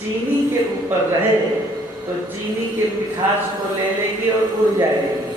चीनी के ऊपर रहे तो चीनी के मिठास को ले लेगी और उड़ जाएगी।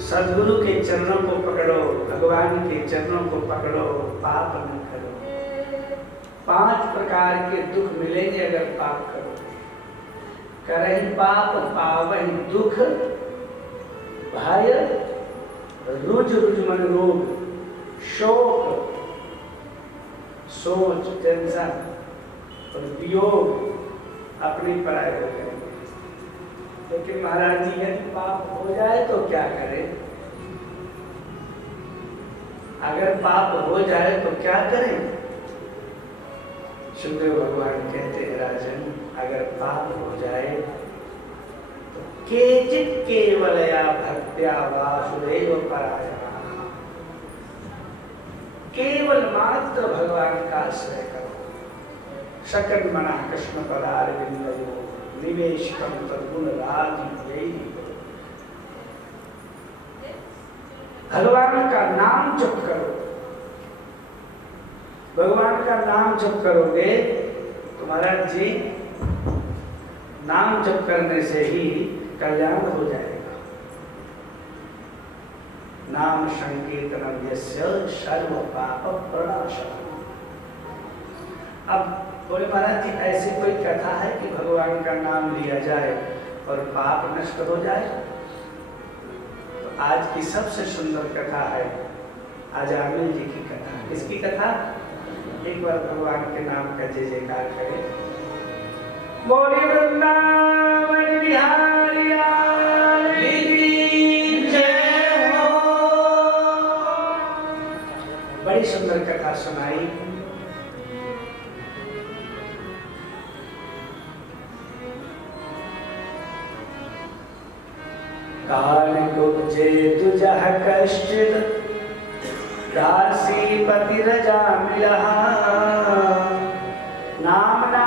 सद्गुरु के चरणों को पकड़ो, भगवान के चरणों को पकड़ो, पाप न करो। 5 प्रकार के दुख मिलेंगे अगर पाप करो। करहि पाप पावहि दुख, भय रुज रुज मन रोग, शोक सोच टेंशन और वियोग अपनी पराय हो जाएंगे। लेकिन महाराज जी यदि पाप हो जाए तो क्या करें? अगर पाप हो जाए तो क्या करें? सुखदेव भगवान कहते हैं राजन, अगर पाप हो जाए तो केचित केवलया भक्त्या वासुदेव परायणः, केवल मात्र भगवान का आश्रय करो। सकल मना कृष्ण पदारविंदयो निवेशकम तद्गुण रागी। भगवान का नाम जप करो। भगवान का नाम जप करोगे तो महाराज जी नाम जप करने से ही कल्याण हो जाएगा। नाम संकीर्तनम यस्य सर्व पाप प्रणाशनम्। अब बोले महाराज जी ऐसी कोई कथा है कि भगवान का नाम लिया जाए और पाप नष्ट हो जाए? तो आज की सबसे सुंदर कथा है अजामिल जी की कथा। किसकी कथा? एक बार भगवान के नाम का जय जयकार करें। बोलिए वृंदावन बिहारी लाल की जय हो। बड़ी सुंदर कथा सुनाई। काल गुप्जे तुझः कश्चित् दासीपति रजामिलः, नाम्ना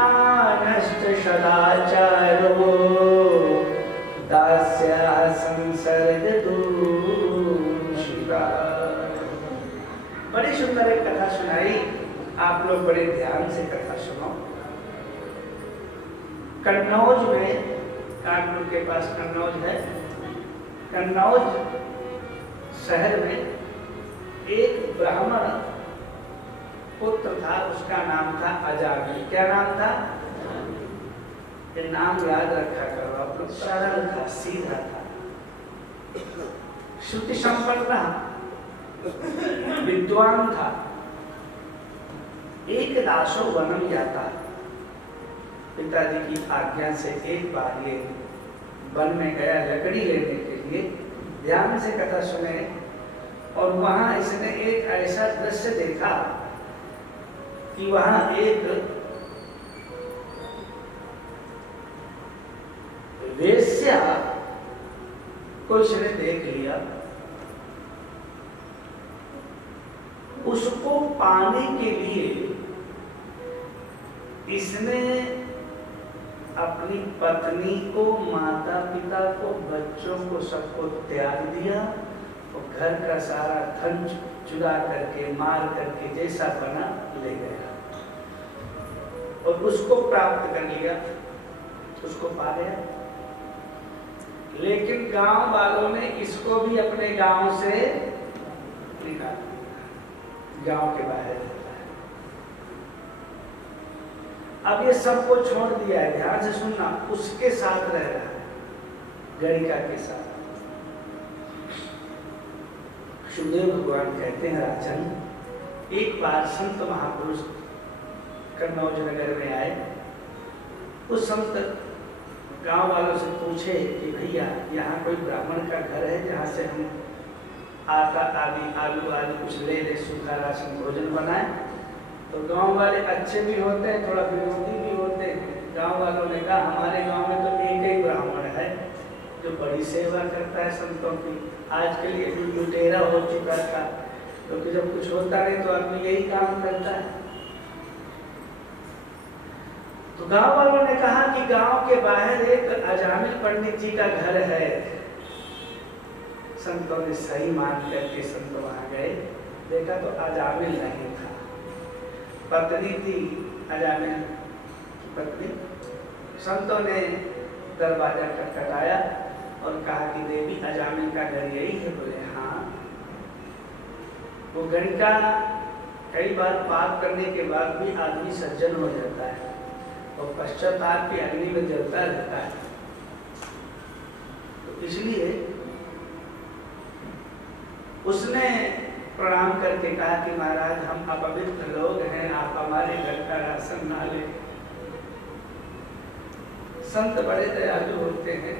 नष्ट सदाचारो दास्यः संसर्ग दूषिता। बड़ी सुंदर एक कथा सुनाई। आप लोग बड़े ध्यान से कथा सुनो। कन्नौज में, कानपुर के पास कन्नौज है, कन्नौज शहर में एक ब्राह्मण पुत्र था। उसका नाम था अजामिल। क्या नाम था? ये नाम याद रखा करो आप लोग। सरल था, सीधा था, श्रुति संपन्न, विद्वान था। एक दासो वनम जाता। पिताजी की आज्ञा से एक बार ये वन में गया लकड़ी लेने के लिए। ध्यान से कथा सुने। और वहां इसने एक ऐसा दृश्य देखा कि वहां एक वेश्या को इसने देख लिया। उसको पाने के लिए इसने अपनी पत्नी को, माता पिता को, बच्चों को, सबको त्याग दिया और घर का सारा धन चुरा करके, मार करके, जैसा बना ले गया और उसको प्राप्त कर लिया, उसको पा लिया। लेकिन गांव वालों ने इसको भी अपने गांव से निकाल दिया, गांव के बाहर। अब ये सबको छोड़ दिया है। ध्यान से सुनना। उसके साथ रह रहा है, गणिका के साथ। सुखदेव भगवान कहते हैं राजन, एक बार संत महापुरुष कन्नौज नगर में आए। उस संत गांव वालों से पूछे कि भैया यहाँ कोई ब्राह्मण का घर है जहाँ से हम आटा आदि, आलू आदि कुछ ले ले, सूखा राशन भोजन बनाए। तो गांव वाले अच्छे भी होते हैं, थोड़ा विरोधी भी होते हैं। गांव वालों ने कहा हमारे गांव में तो एक ही ब्राह्मण है जो बड़ी सेवा करता है संतों की। आज के लिए लुटेरा हो चुका था, क्योंकि जब कुछ होता नहीं तो आदमी यही काम करता है। तो गांव वालों ने कहा कि गांव के बाहर एक अजामिल पंडित जी का घर है। संतों ने सही मान करके संत वहां गए। देखा तो अजामिल नहीं था, पत्नी थी अजामिल की पत्नी। संतों ने दरवाजा खटखटाया और कहा कि देवी अजामिल का घर यही है? बोले हाँ। वो गणिका कई बार पाप करने के बाद भी आदमी सज्जन हो जाता है और पश्चाताप की अग्नि में जलता रहता है, तो इसलिए उसने प्रणाम करके कहा कि महाराज हम अपवित्र लोग हैं, आप हमारे घर का राशन ना ले। संत बड़े दयालु होते हैं।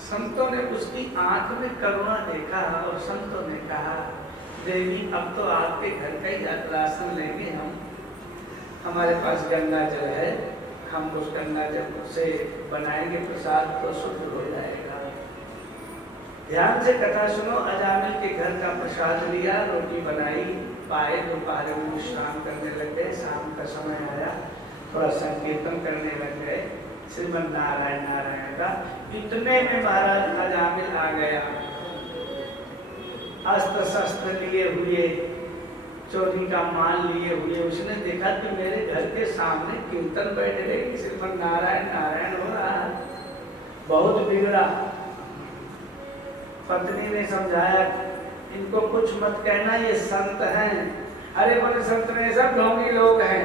संतों ने उसकी आंख में करुणा देखा और संतों ने कहा देवी अब तो आपके घर का ही राशन लेंगे हम, हमारे पास गंगा जल है, हम उस गंगा जल से बनाएंगे प्रसाद तो शुद्ध हो जाएगा। ध्यान से कथा सुनो। अजामिल के घर का प्रसाद लिया, रोटी बनाई, पाए, दोपहर में विश्राम करने लग गए। शाम का समय आया, थोड़ा संकीर्तन करने लग गए श्रीमद नारायण नारायण का। इतने में महाराज अजामिल आ गया, अस्त्र शस्त्र लिए हुए, चोरी का माल लिए हुए। उसने देखा कि मेरे घर के सामने कीर्तन बैठ गए, श्रीमद नारायण नारायण हो रहा है, बहुत बिगड़ा। पत्नी ने समझाया इनको कुछ मत कहना, ये संत हैं। अरे बोले संत ने सब ढोंगी लोग हैं।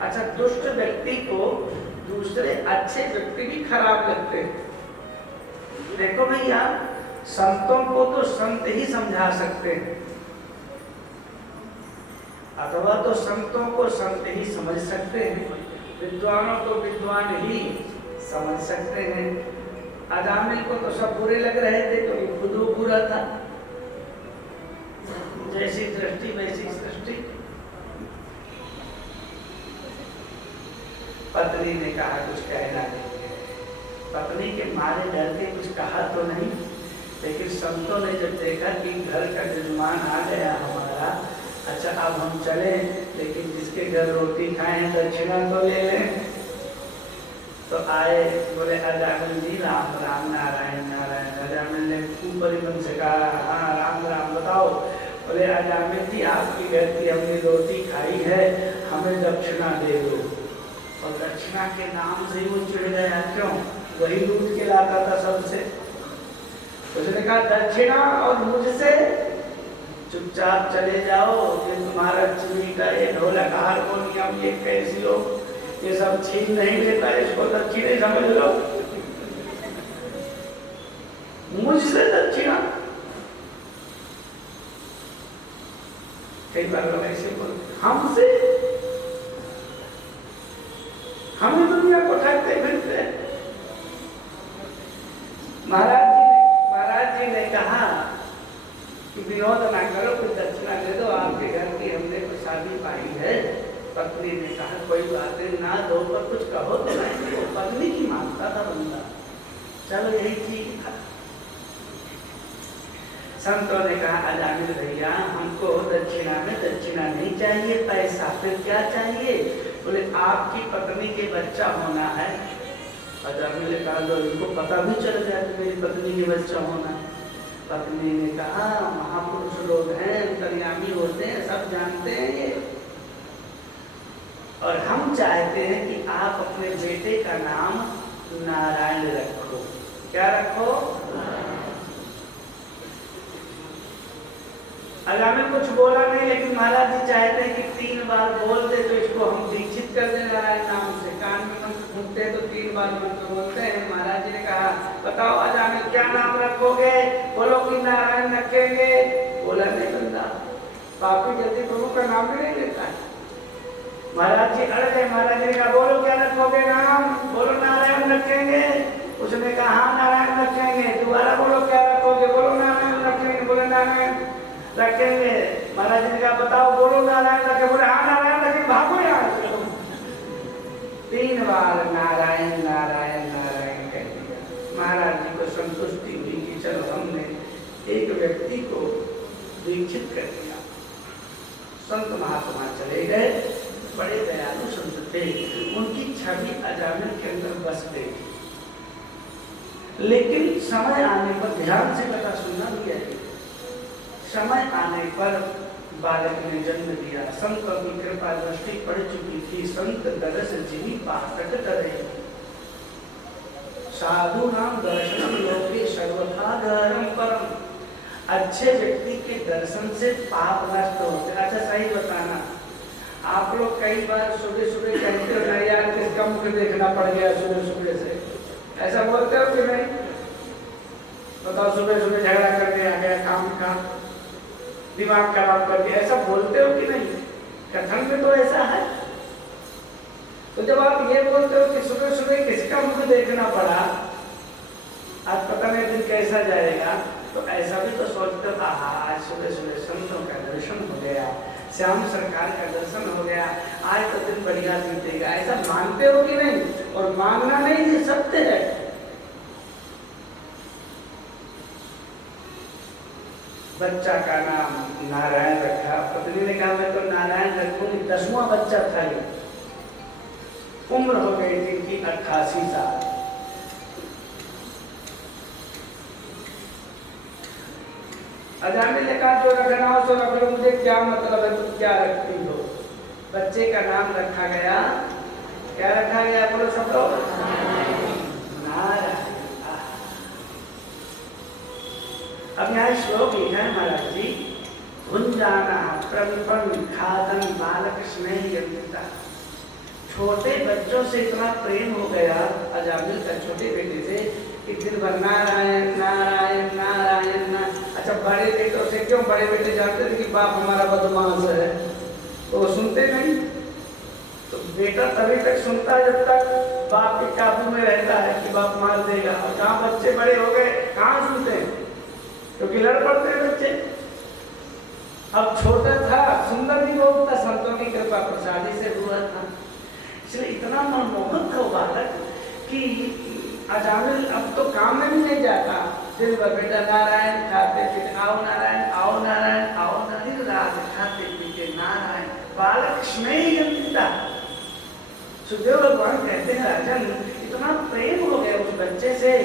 अच्छा, दुष्ट व्यक्ति को दूसरे अच्छे व्यक्ति भी खराब लगते हैं। देखो भैया, संतों को तो संत ही समझा सकते हैं, अथवा तो संतों को संत ही समझ सकते हैं, विद्वानों को विद्वान ही समझ सकते हैं। अजामिल को तो सब बुरे लग रहे थे, तो ये खुद वो बुरा था। जैसी दृष्टि वैसी सृष्टि। पत्नी ने कहा कुछ कहना नहीं। पत्नी के मारे डर के कुछ कहा तो नहीं, लेकिन संतों ने जब देखा कि घर का यजमान आ गया हमारा, अच्छा अब हम चले, लेकिन जिसके घर रोटी खाएं दक्षिणा तो ले लें। तो आए, बोले अजामिल जी राम राम नारायण नारायण। अजामिल ने ऊपर ही मन से कहा हाँ राम राम बताओ। बोले अजामिल जी आपकी घर की हमने रोटी खाई है, हमें दक्षिणा दे दो। और दक्षिणा के नाम से ही वो चिढ़ गया, क्यों? वही लूट के लाता था सबसे। उसने कहा दक्षिणा और मुझसे चुपचाप चले जाओ, ये तुम्हारा चुनी का ये ढोलक हारमोनियम ये कैसी हो, ये सब छीन नहीं लेता, इसको दक्षिणा समझ लो। मुझसे दक्षिणा? कई बार लोग ऐसे बोलते हमसे, हम दुनिया को ठगते फिरते। महाराज जी ने कहा कि विनोद ना करो, कुछ दक्षिणा दे दो, आपके घर की हमने प्रसादी पाई है। पत्नी ने कहा कोई बात नहीं, ना दो पर कुछ कहो तो नहीं। वो पत्नी की मानता था बंदा, चलो यही ठीक था। संतों ने कहा अजामिल भैया हमको दक्षिणा में दक्षिणा नहीं चाहिए, पैसा फिर क्या चाहिए? बोले आपकी पत्नी के बच्चा होना है। अजामिल ने कहा लो, इनको पता भी चल गया कि मेरी पत्नी के बच्चा होना है। पत्नी ने कहा महापुरुष लोग हैं, अंतर्यामी होते हैं, सब जानते हैं ये, और हम चाहते हैं कि आप अपने बेटे का नाम नारायण रखो। क्या रखो? अजामिल कुछ बोला नहीं, लेकिन महाराज जी चाहते हैं कि 3 बार बोल दे तो इसको हम दीक्षित कर दें नारायण नाम से। कान में मंत्र फूटते तो 3 बार मंत्र बोलते हैं। महाराज जी ने कहा बताओ अजामिल क्या नाम रखोगे? बोलो कि नारायण रखेंगे। बोला नहीं बंदा, पापी जल्दी प्रभु का नाम भी नहीं लेता है। महाराज जी अड़ गए। महाराज जी ने कहा बोलो क्या रखोगे नाम? बोलो नारायण रखेंगे। उसने कहा हाँ नारायण रखेंगे। दोबारा बोलो क्या रखोगे? बोलो नारायण रखेंगे। बोले नारायण रखेंगे। महाराज ने कहा बताओ बोलो नारायण रखे। बोले हाँ नारायण रखेंगे, भागो यहाँ से। 3 बार नारायण नारायण नारायण कह दिया। महाराज जी को संतुष्टि हुई कि चलो हमने एक व्यक्ति को दीक्षित कर दिया। संत महात्मा चले गए, बड़े दयालु संत थे, उनकी छवि अजामिल के अंदर बस गई। लेकिन समय आने पर, ध्यान से कथा सुनना भी है, समय आने पर बालक ने जन्म दिया। संत की कृपा दृष्टि पड़ चुकी थी। संत दरस जिनी पाकट डरे, साधु नाम दर्शनम लोके सर्वथा धर्म परम। अच्छे व्यक्ति के दर्शन से पाप नष्ट होते। अच्छा सही बताना, आप लोग कई बार सुबह सुबह कहते हो ना यार किसका मुख देखना पड़ गया सुबह सुबह से, ऐसा बोलते हो कि नहीं? बताओ, सुबह सुबह झगड़ा करने आ गया, काम का दिमाग खराब कर दिया, ऐसा बोलते हो कि नहीं? कथन में तो ऐसा है। तो जब आप ये बोलते हो कि सुबह सुबह किसका मुख देखना पड़ा, आज पता नहीं दिन कैसा जाएगा, तो ऐसा भी तो सोचते हो आज सुबह सुबह संतों का दर्शन हो गया, श्याम सरकार का दर्शन हो गया, आज तो दिन बढ़िया बीतेगा, ऐसा मानते हो कि नहीं? और मानना नहीं, ये सत्य है। बच्चा का नाम नारायण रखा, पत्नी ने कहा मैं तो नारायण रखूंगी, 10वां बच्चा था ये। उम्र हो गई थी इनकी 88 साल। अजामिल ने कहा जो रखना हो सो रख लो, मुझे क्या मतलब है तुम क्या रखती हो। बच्चे का नाम रखा गया, क्या रखा गया बोलो सब लोग? नारायण। अब यहाँ श्लोक लिखा है महाराज जी, भुंजाना प्रविपन खादन बालक स्नेह यंत्रिता। छोटे बच्चों से इतना प्रेम हो गया अजामिल का छोटे बेटे से कि दिन भर नारायण नारायण नारायण ना। अच्छा बड़े बेटों से क्यों? बड़े बेटे जानते थे कि बाप हमारा बदमाश है, तो वो सुनते नहीं। तो बेटा तभी तक सुनता है जब तक बाप के काबू में रहता है कि बाप मार देगा। और जहाँ बच्चे बड़े हो गए कहाँ सुनते हैं, क्योंकि लड़ पड़ते हैं बच्चे। अब छोटा था, सुंदर भी बहुत था, संतों की कृपा प्रसादी से हुआ था, इसलिए इतना मनमोहक था वो बालक कि अजामिल अब तो काम में भी नहीं जाता। दिन भर बेटा नारायण खाते पीते, आओ नारायण आओ नारायण आओ नारायण, रात खाते पीते नारायण, बालक स्नेह यंत्रिता। सुखदेव भगवान कहते हैं राजन इतना प्रेम हो गया उस बच्चे से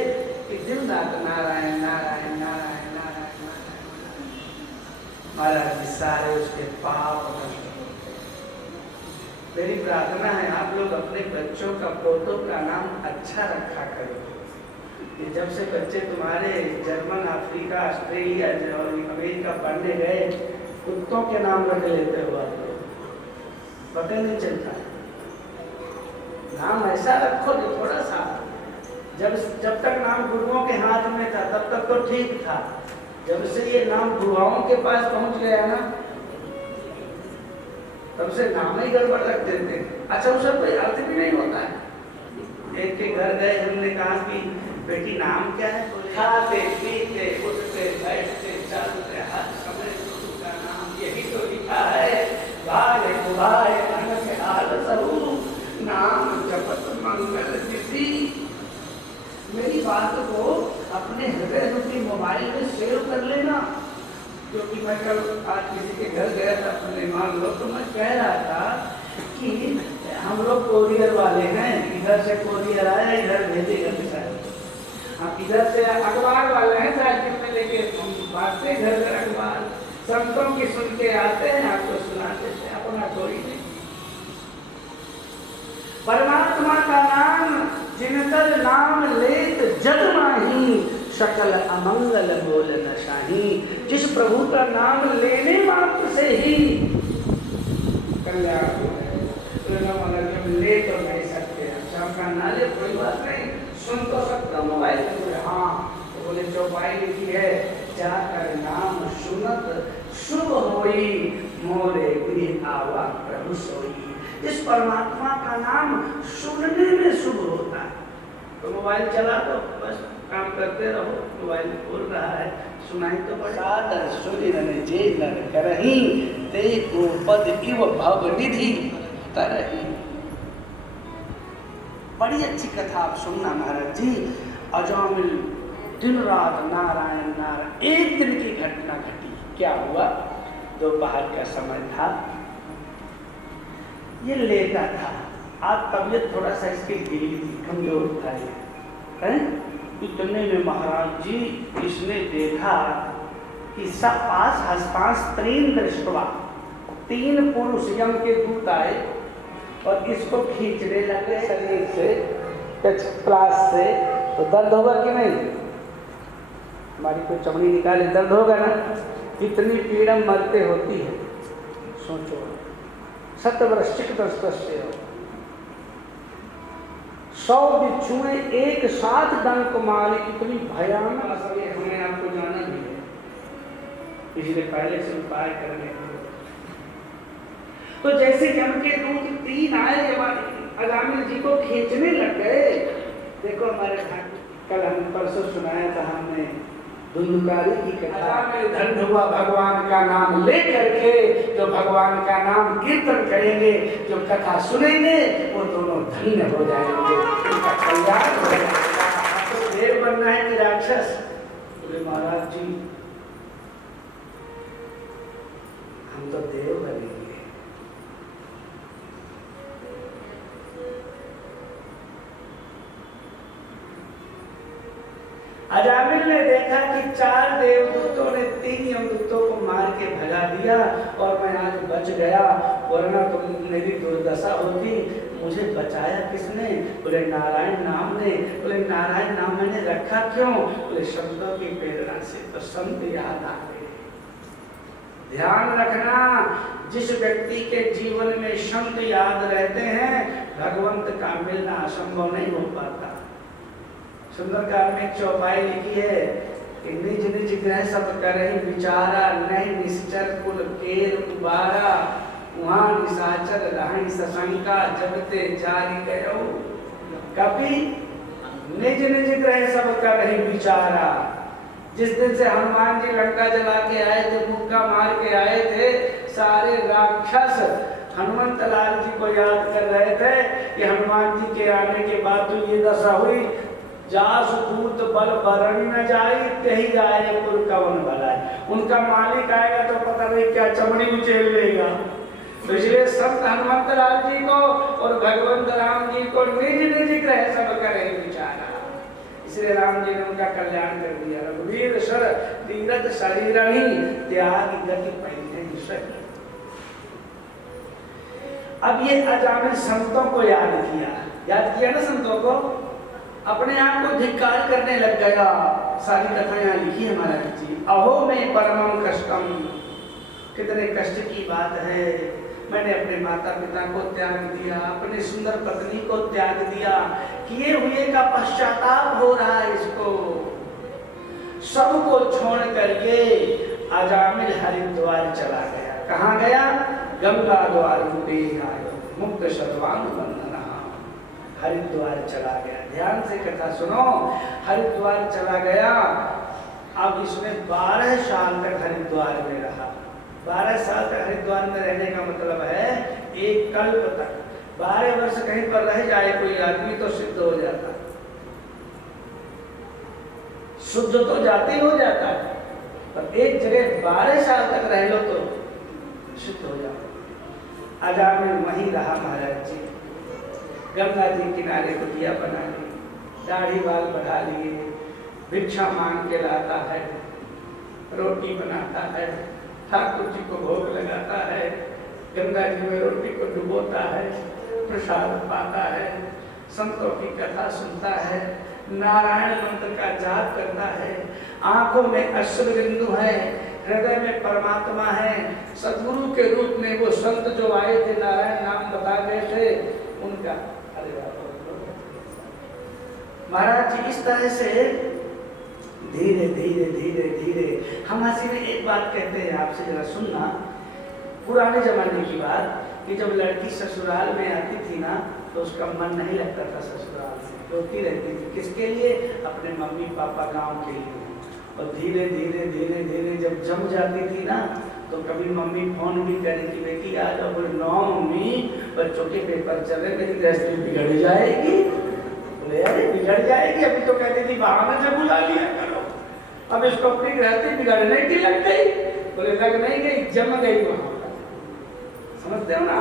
कि दिन रात नारायण नारायण नारायण नारायण नारायण। महाराज सारे उसके पाप नष्ट होते। मेरी प्रार्थना है आप लोग अपने बच्चों का पोतों का नाम अच्छा रखा करो। ये जब से बच्चे तुम्हारे जर्मन अफ्रीका ऑस्ट्रेलिया और अमेरिका पढ़ने गए, कुत्तों के नाम रख लेते हो आप लोग, पता नहीं चलता। नाम ऐसा रखो जो थोड़ा सा, जब तक नाम गुरुओं के हाथ में था तब तक तो ठीक था। जब से ये नाम बुढ़ाओं के पास पहुंच गया ना, तब से नाम ही गड़बड़ रख देते हैं। अच्छा उसका कोई अर्थ भी नहीं होता है। एक के घर गए, हमने कहा कि बेटी नाम क्या है? खाते पीते उठते बैठते चलते हर समय गुरु का नाम यही तो लिखा है, भाई भाई अनक हाल सहु नाम जपत मंगल किसी। मेरी बात को अपने हृदय रूपी मोबाइल में सेव कर लेना, क्योंकि मैं कल आज किसी के घर गया था अपने मान लो, तो मैं कह रहा था कि हम लोग कोरियर वाले हैं, इधर से कोरियर आया इधर भेजेगा मिसाइल, हम इधर से अखबार वाले हैं साइकिल में लेके बांटते घर घर अखबार, संतों की सुन के आते हैं आपको सुनाते हैं, अपना कोई नहीं। परमात्मा का नाम जिनकर नाम लेत जग माही, सकल अमंगल बोल न शाही। जिस प्रभु का नाम लेने मात्र से ही कल्याण हो गया। ले तो नहीं सकते, अच्छा का ना ले कोई बात नहीं, सुन तो सकता मोबाइल में। हाँ तो बोले चौपाई लिखी है, जाकर नाम सुनत शुभ होई, मोरे गृह आवा प्रभु सोई। जिस परमात्मा का नाम सुनने में शुभ होता है, तो मोबाइल चला दो बस काम करते रहो, मोबाइल बोल रहा है सुनाई तो सादर सुनिरन जे नर करही, ते को पद इव भव निधि तरही। बड़ी अच्छी कथा आप सुनना महाराज जी। अजामिल दिन रात नारायण नारायण। एक दिन की घटना घटी। क्या हुआ? दोपहर का समय था, ये लेटा था, आज तबीयत थोड़ा सा इसकी ढीली थी, कमजोर था ये, हैं? इतने में महाराज जी इसने देखा कि सब पास हस्तांश प्रेम दृष्टवा, 3 पुरुष यम के दूत आए और इसको खींचने लगे शरीर से, प्लास से, तो दर्द होगा कि नहीं? हमारी कोई चमड़ी निकाले दर्द होगा ना? कितनी पीड़ा मरते होती है, सोचो। 7 100 बिच्छुएं एक साथ डंक मारे, कितनी भयानक असर है, हमें आपको जाना भी है, इसलिए पहले से उपाय करने को। तो जैसे यम के दूत 3 आए, अजामिल जी को खींचने लग गए। देखो हमारे कल हम परसों सुनाया था हमने धुंधुकारी की कथा में, धन्य हुआ भगवान का नाम लेकर के, जो भगवान का नाम कीर्तन करेंगे, जो कथा सुनेंगे, वो दोनों धन्य हो जाएंगे, उनका कल्याण हो जाएगा। तो देव बनना है कि राक्षस? बोले महाराज जी हम तो देव बनेंगे। अजामिल ने देखा कि 4 देवदूतों ने 3 यमदूतों को मार के भगा दिया और मैं आज बच गया, वरना तो मेरी दुर्दशा होती। मुझे बचाया किसने? बोले नारायण नाम ने। बोले नारायण नाम मैंने रखा क्यों? बोले शब्दों की प्रेरणा से। तो संत याद आ गए। ध्यान रखना, जिस व्यक्ति के जीवन में संत याद रहते हैं, भगवंत का मिलना असंभव नहीं हो पाता। सुंदरकांड में 1 चौपाई लिखी है कि निज निज ग्रह सब करहि विचारा, नहीं निश्चर कुल केर उबारा, वहां निशाचर रहि सशंका, जबते जारी गयो। कभी निज निज ग्रह सब करहि विचारा। जिस दिन से हनुमान जी लंका जला के आए थे, मुक्का मार के आए थे, सारे राक्षस हनुमंत लाल जी को याद कर रहे थे कि हनुमान जी के आने के बाद तो ये दशा हुई, जास दूत बल बरन न जाए, कही जाए कुल कवन भलाई। उनका मालिक आएगा तो पता नहीं क्या चमड़ी उचेल लेगा। तो इसलिए संत हनुमंत लाल जी को और भगवंत राम जी को निज निज ग्रह सब करे विचारा, इसलिए राम जी ने उनका कल्याण कर दिया। रघुवीर सर तीरथ शरीरहि, त्याग गति पैंधे सही। अब ये अजामिल संतों को याद किया ना, संतों को, अपने आप को धिक्कार करने लग गया। सारी कथा यहाँ लिखी है महाराज जी। अहो में परमम कष्टम, कितने कष्ट की बात है। मैंने अपने माता पिता को त्याग दिया, अपनी सुंदर पत्नी को त्याग दिया, किए हुए का पश्चाताप हो रहा है इसको। सबको छोड़ करके अजामिल हरिद्वार चला गया। कहाँ गया? गंगा द्वार मुक्त शतवान बंधना, हरिद्वार चला गया। ध्यान से कथा सुनो। हरिद्वार चला गया। अब इसमें 12 साल तक हरिद्वार में रहा। 12 साल तक हरिद्वार में रहने का मतलब है एक कल्प तक। 12 वर्ष कहीं पर रह जाए कोई आदमी तो सिद्ध हो जाता, शुद्ध तो जाते ही हो जाता है, पर एक जगह 12 साल तक रह लो तो सिद्ध हो जाता। अजामिल वहीं रहा महाराज जी। गंगा जी किनारे कुटिया बना ली, दाढ़ी बाल बढ़ा लिए, भिक्षा मांग के लाता है, रोटी बनाता है, ठाकुर जी को भोग लगाता है, गंगा जी में रोटी को डुबोता है, प्रसाद पाता है, संतों की कथा सुनता है, नारायण मंत्र का जाप करता है, आंखों में अश्रु बिंदु है, हृदय में परमात्मा है। सदगुरु के रूप में वो संत जो आए थे, नारायण नाम बता गए थे, उनका महाराज जी इस तरह से धीरे धीरे धीरे धीरे। हम हंसी में एक बात कहते हैं, आपसे जरा सुनना। पुराने जमाने की बात कि जब लड़की ससुराल में आती थी ना, तो उसका मन नहीं लगता था ससुराल से, रोती रहती थी। किसके लिए? अपने मम्मी पापा गांव के लिए। और धीरे धीरे धीरे धीरे जब जम जाती थी ना, तो कभी मम्मी फोन भी करे कि बेटी आ जाओ। बोले नो मम्मी, बच्चों के पेपर चले, मेरी गृहस्थी बिगड़ जाएगी। बोले अरे बिगड़ जाएगी, अभी तो कहती थी बहाना से बुला लिया करो, अब इसको अपनी गृहस्थी बिगड़ने की लग गई। बोले लग नहीं गई, जम गई वहां। समझते हो ना?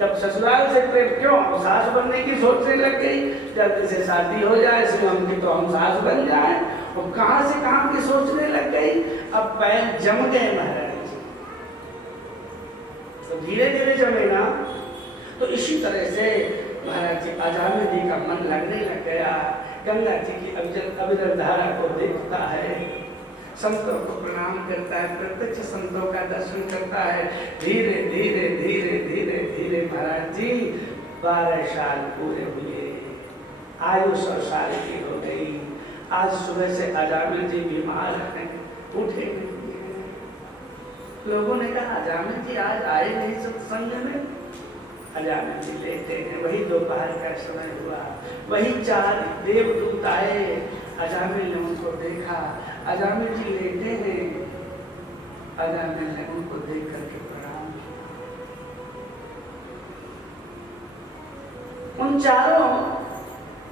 जब ससुराल से प्रेम क्यों, सास बनने की सोचने लग गई, जल्दी से शादी हो जाए, शिवम की तो हम सास बन जाए। और कहां से कहां की सोचने लग गई। अब पैर जम गए महाराज जी, तो धीरे धीरे जमे ना। तो इसी तरह से महाराज जी अजामिल जी का मन लगने लग गया। गंगा जी की अविरल धारा को देखता है, संतों को प्रणाम करता है, प्रत्यक्ष संतों का दर्शन करता है। धीरे धीरे धीरे धीरे धीरे महाराज जी 12 साल पूरे हुए, आयु 100 साल की हो गई। आज सुबह से अजामिल जी बीमार हैं, उठे नहीं हैं। लोगों ने कहा अजामिल जी आज आए नहीं सत्संग में। अजामिल जी लेटे हैं, वही दोपहर का समय हुआ, वही 4 देवदूत आए। अजामिल ने उनको देखा, अजामिल जी लेटे हैं। अजामिल ने उनको देख करके प्रणाम किया। उन चारों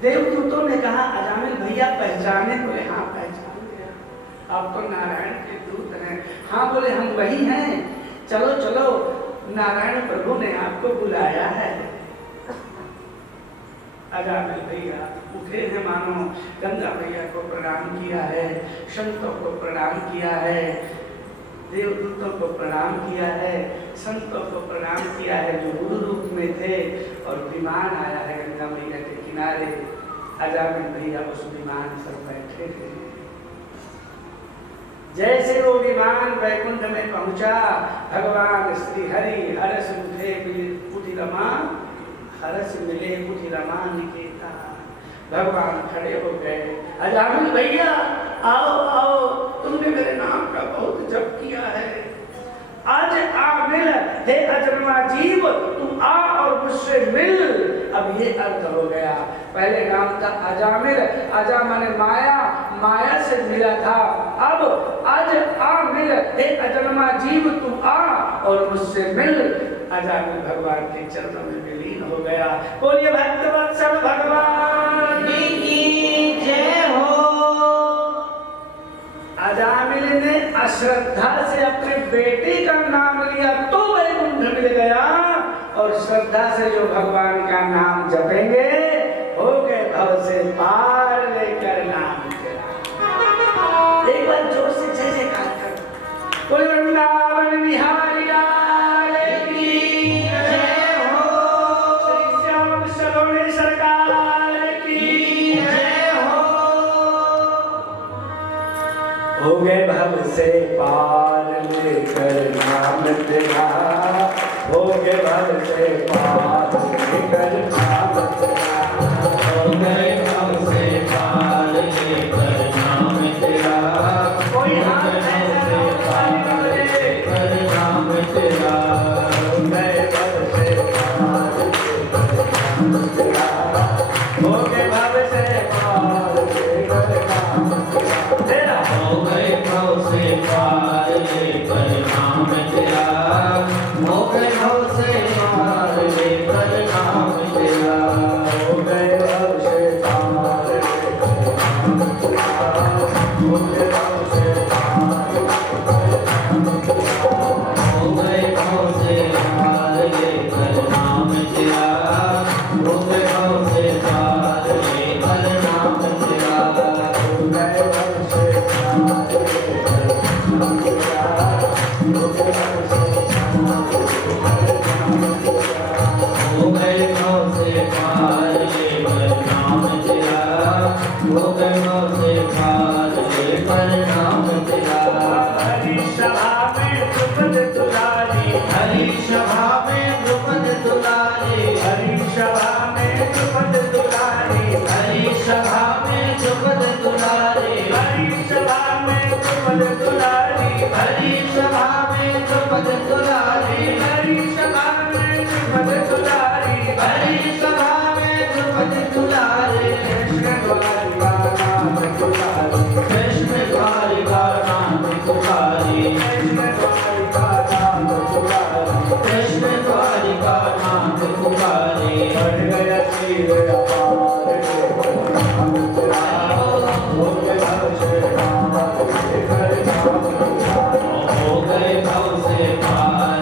देवदूतों ने कहा अजामिल भैया पहचाने? बोले हाँ पहचान गया, आप तो नारायण के दूत हैं। हाँ बोले हम वही हैं, चलो चलो नारायण प्रभु ने आपको बुलाया है। अजामिल भैया उठे हैं, मानो गंगा भैया को प्रणाम किया है, संतों को प्रणाम किया है, देवदूतों को प्रणाम किया है, संतों को प्रणाम किया है जो गुरु रूप में थे। और विमान आया है गंगा मैया के किनारे। अजामिल भैया उस विमान पर बैठे थे। जैसे वो विमान वैकुंठ में पहुंचा, भगवान श्री हरि हरस मुझे पुटी रमा, हरस मिले पुटी रमा निकेता। भगवान खड़े हो गए, अजामिल भैया आओ आओ, तुमने मेरे नाम का बहुत जप किया है, आज आ मिल, हे अजन्मा जीव तू आ और मुझसे मिल। अब ये अर्थ हो गया, पहले नाम था अजामिल, अजा माने माया, माया से मिला था। अब आज आ मिल, हे अजन्मा जीव तू आ और मुझसे मिल। अजामिल भगवान के चरणों में विलीन हो गया। बोलिए भक्तवत्सल भगवान की जय हो। अजामिल ने अश्रद्धा से अपने बेटे का नाम लिया तो वैकुंठ मिल गया, और श्रद्धा से जो भगवान का नाम जपेंगे हो गए भव से पार, लेकर नाम चला। एक बार जोर से जय जयकार कर, बोले वृंदावन बिहारी लाल की जय हो, श्री श्याम सरोने सरकार की जय हो गए भव से पार, लेकर नाम तेरा, हो गए भव से पार, लेकर नाम तेरा, हो गए भव से पार, लेकर नाम तेरा, कोई हाथ से पार, लेकर नाम तेरा, हो गए भव से पार, लेकर नाम तेरा, हो गए भव से पार, लेकर नाम तेरा, हो गए भव से पार, लेकर नाम तेरा, हो गए भव से पार, लेकर नाम तेरा, हो गए भव से पार, लेकर नाम तेरा, हो गए भव से पार, हो गए भव से पार, लेकर नाम तेरा, हो गए भव से पार, लेकर नाम तेरा, हो गए भव से पार, लेकर नाम तेरा, हो गए भव से हो गए भव से पार, लेकर नाम तेरा, हो गए भव से पार, लेकर नाम तेरा। हरि सभा में द्रुपद दुलारी, हरि सभा में द्रुपद दुलारी, हरि सभा में द्रुपद दुलारी, हरि सभा में द्रुपद दुलारी, हरि सभा में द्रुपद दुलारी, हरि सभा में द्रुपद दुलारी, हरि सभा में द्रुपद दुलारी, हरि सभा में द्रुपद दुलारी, कृष्ण द्वारिका नाम दुलारी, कृष्ण द्वारिका नाम दुलारी, कृष्ण द्वारिका नाम दुलारी, कृष्ण द्वारिका नाम दुलारी, बढ़ गया तीर अपार, नाम तेरा, हो गए भव से पार, लेकर नाम तेरा, हो गए भव से पार,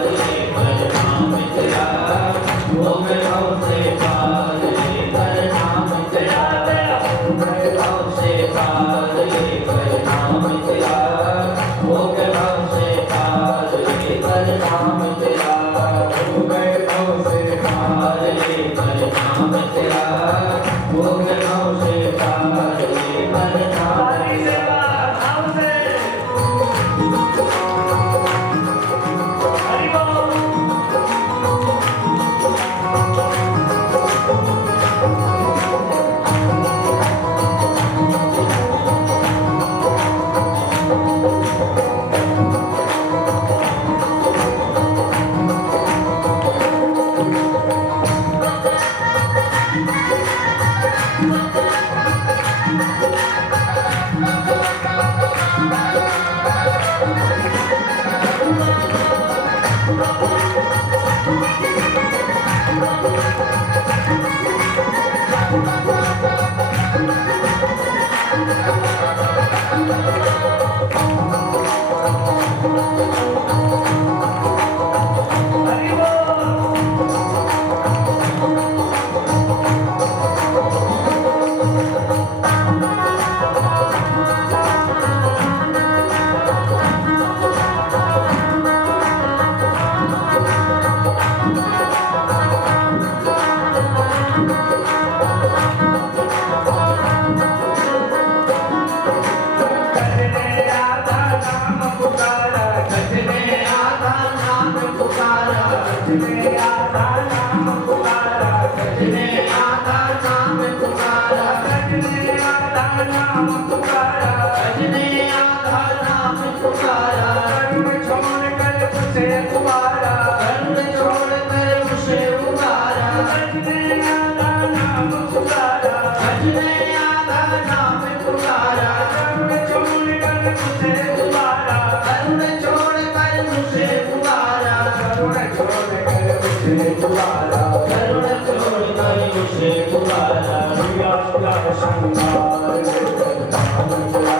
नाम पुकारा, भजने आधार नाम पुकारा, करुण छोड़ कर उसे उबारा, करुण छोड़ कर उसे उबारा, भजने आधार नाम पुकारा, भजने आधार नाम पुकारा, करुण छोड़ कर उसे उबारा, करुण छोड़ कर उसे उबारा, करुण छोड़ कर उसे उबारा, करुण छोड़ कर उसे उबारा, दिया का संगार लेकर नाम तेरा,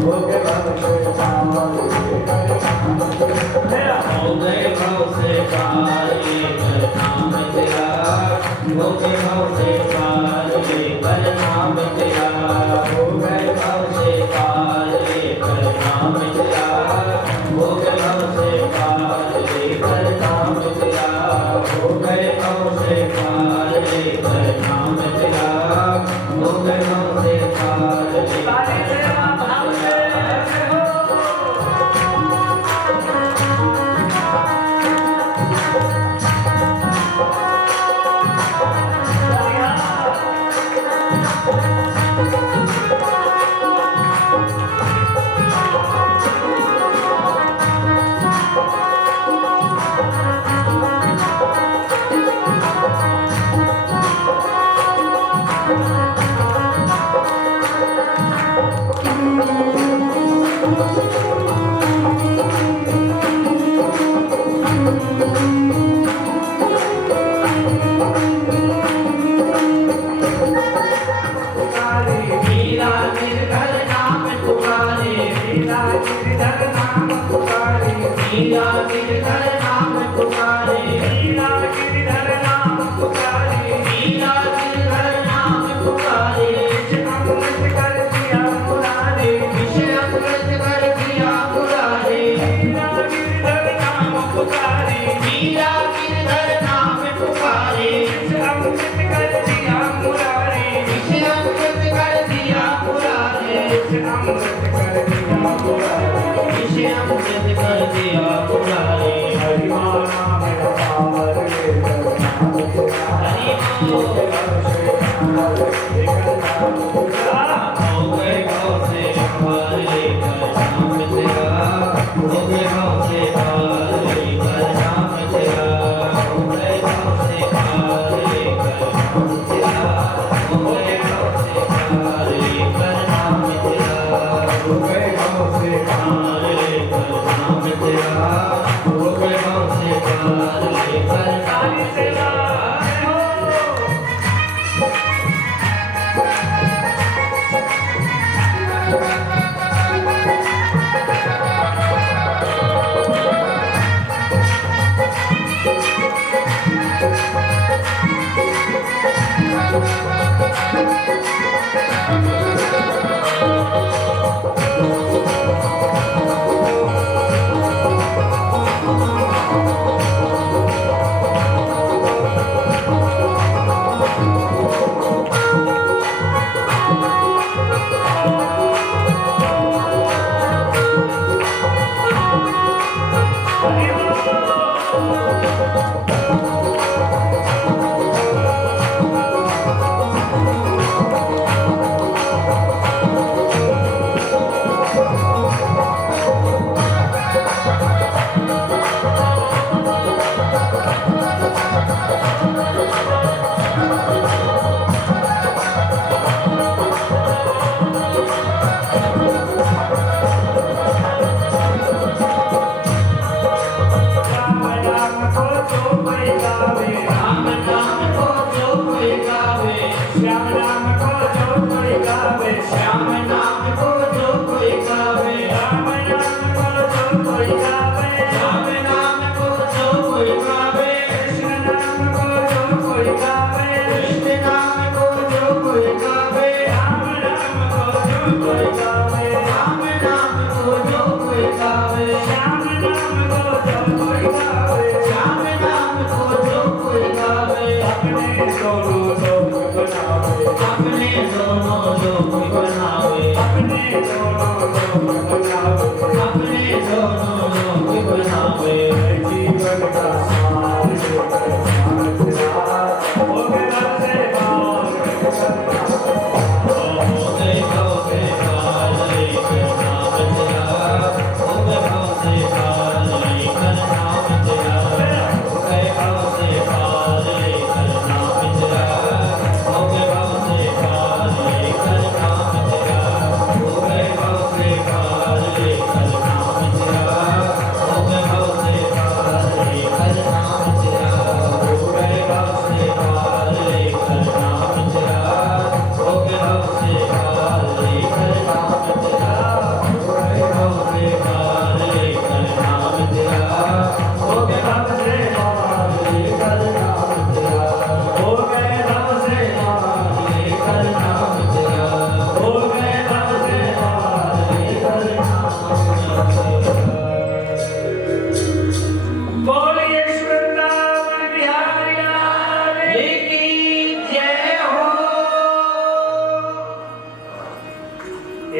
हो गए भव से पार मेरा हो गए भव से पार लेकर नाम तेरा, हो गए भव से पार लेकर नाम तेरा, हो गए भव से पार लेकर नाम तेरा, हो गए भव से पार लेकर नाम तेरा, हो गए भव से पार लेकर नाम तेरा, हो गए भव से पार लेकर सारी सेवा भाव से हो। मीरा गिरधर नाम पुकारे, मीरा गिरधर नाम पुकारे, मीरा गिरधर नाम पुकारे, मीरा गिरधर नाम पुकारे, मीरा गिरधर नाम पुकारे, अमृत कर दिया मुरारे, विषय अमृत कर दिया मुरारे, मीरा गिरधर नाम पुकारे, मीरा गिरधर नाम पुकारे, अमृत कर दिया मुरारे, विषय अमृत कर दिया मुरारे, अमृत कर दिया मुरारे, विषय अमृत कर दिया मुरारे, हरिमाना मेरा पावर लेकर नाम तेरा, हरि हो बोल। गए भव से पार लेकर नाम तेरा, हो गए भव से पार लेकर नाम तेरा, हो गए भव से पार लेकर नाम तेरा, हो गए भव से पार लेकर नाम तेरा, हो गए भव से पार लेकर नाम तेरा, हो गए भव से पार लेकर नाम तेरा, हो गए भव से पार लेकर नाम सारी सेवा हो।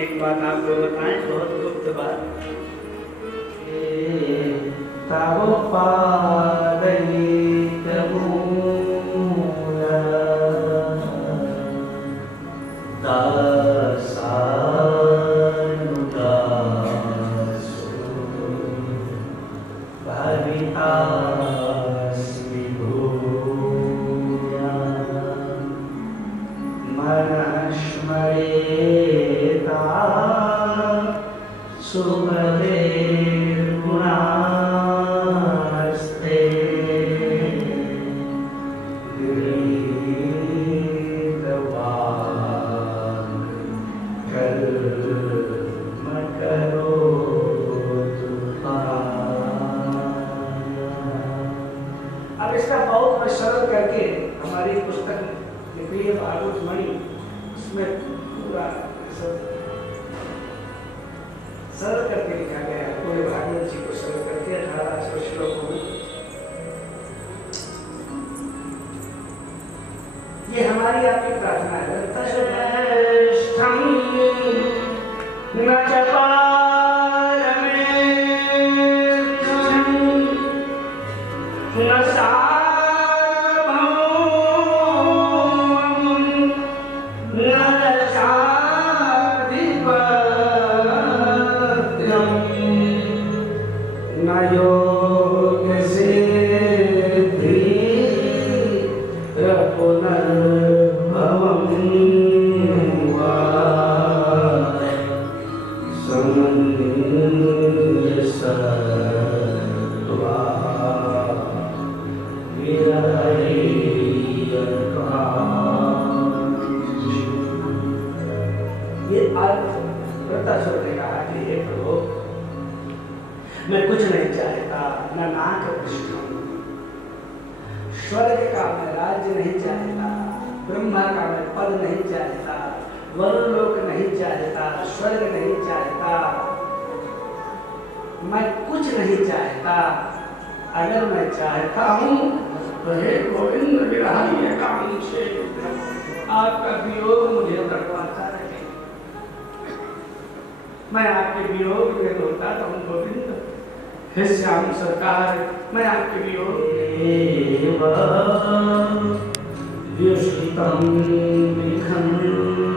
एक बात आपको बताएं, बहुत गुप्त बात। तब पादैत मूला दासानुदासो भवितास्मि भूया मनस्मरेता सुमते गुणास्ते गृहीतवान् कर्म करोतु अब इसका बहुत मैं सरल करके हमारी पुस्तक लिखी है भागवत मणि, उसमें पूरा सरल करके लिखा गया है। पूरे भागवत जी को सरल करके 1800 श्लोकों में ये हमारी आपकी प्रार्थना है। तश्रेष्ठं न च पारमेष्ठं न सार्वभौमं न दशाधिपत्यं न योगसिद्धिः पुनर्भवं वा समन्यसत्त्वा ये अर्थ वृत्तासुर ने कहा कि हे प्रभु, मैं कुछ नहीं चाहता, न नाक पृष्ठम, स्वर्ग का मैं राज्य नहीं चाहता, ब्रह्मा का मैं पद नहीं चाहता, वरुलोक नहीं चाहता, स्वर्ग नहीं चाहता, मैं कुछ नहीं चाहता। अगर मैं चाहता हूँ तो हे गोविंद विरहाई एकांशे आपका वियोग मुझे तड़पाता रहे। मैं आपके वियोग में रोता हूँ गोविंद। हे श्याम सरकार, मैं आपके वियोग व्युष्टितं विखण्डना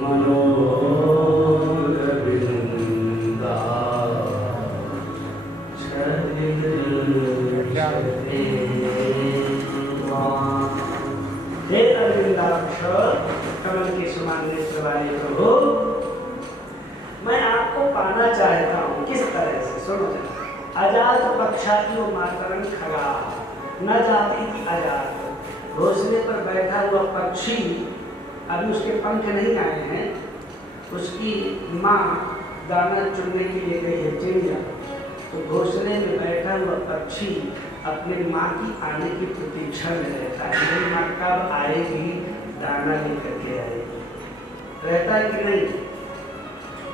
मनोरविन्दा छदिदृश्यते त्वाम्। हे अरविंदाक्ष, कमल के समान नेत्र वाले प्रभु, मैं आपको पाना चाहता हूँ। किस तरह से? सुनो जरा। अजात पक्षातियो मातरं खगा, न जाती थी अजात। घोंसले पर बैठा हुआ पक्षी, अभी उसके पंख नहीं आए हैं, उसकी माँ दाना चुनने के लिए गई है चिड़िया, तो घोंसले में बैठा हुआ पक्षी अपने माँ की आने की प्रतीक्षा में रहता है। मेरी माँ कब आएगी, दाना लेकर के आएगी। रहता है कि नहीं?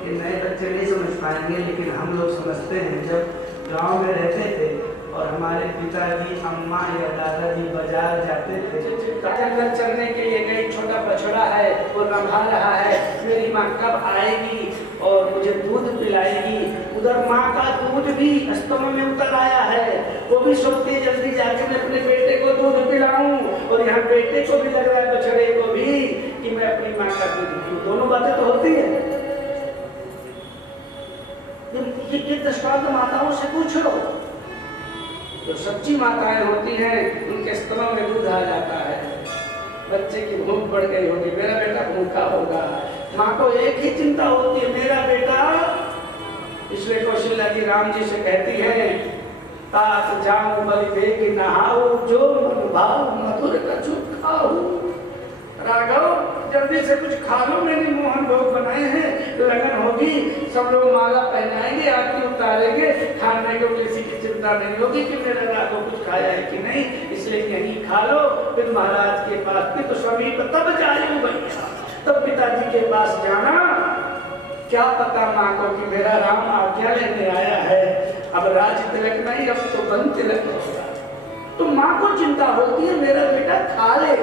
ये नए बच्चे नहीं समझ पाएंगे, लेकिन हम लोग समझते हैं। जब गांव में रहते थे और हमारे पिताजी, अम्मा या दादाजी बाजार जाते थे, जंगल चलने के लिए गई, छोटा बछड़ा है, वो रंभा रहा है, मेरी माँ कब आएगी और मुझे दूध पिलाएगी। उधर माँ का दूध भी स्तन में उतर आया है, वो भी सोचती है जल्दी जाकर मैं अपने बेटे को दूध पिलाऊं, और यहाँ बेटे को भी लग रहा है, बछड़े को भी, कि मैं अपनी माँ का दूध पीऊं। दोनों बातें तो होती है। ये दृष्टांत माताओं से पूछो। जो सच्ची माताएं होती हैं, उनके स्तनों में दूध आ जाता है। बच्चे की भूख बढ़ गई होगी, मेरा बेटा भूखा होगा, माँ को एक ही चिंता होती है, मेरा बेटा। इसलिए कौशल्या जी राम जी से कहती है, तात जाऊं बलि देख नहाओ, जो मन भाव मधुर कछु खाओ। राघव, जल्दी से कुछ खा लो, मैंने मोहन भोग बनाए हैं, लगन होगी, सब लोग माला पहनाएंगे, आरती उतारेंगे, खाने को किसी की चिंता नहीं होगी कि मेरा राघव कुछ खाया है कि नहीं, इसलिए यहीं खा लो। फिर महाराज के पास फिर तो समीप तब जाऊं भैया, तब पिताजी के पास जाना। क्या पता माँ को कि मेरा राम आज्ञा लेने आया है, अब राज तिलक नहीं, अब तो बन तिलक होगा। तो माँ को चिंता होती है मेरा बेटा खा ले,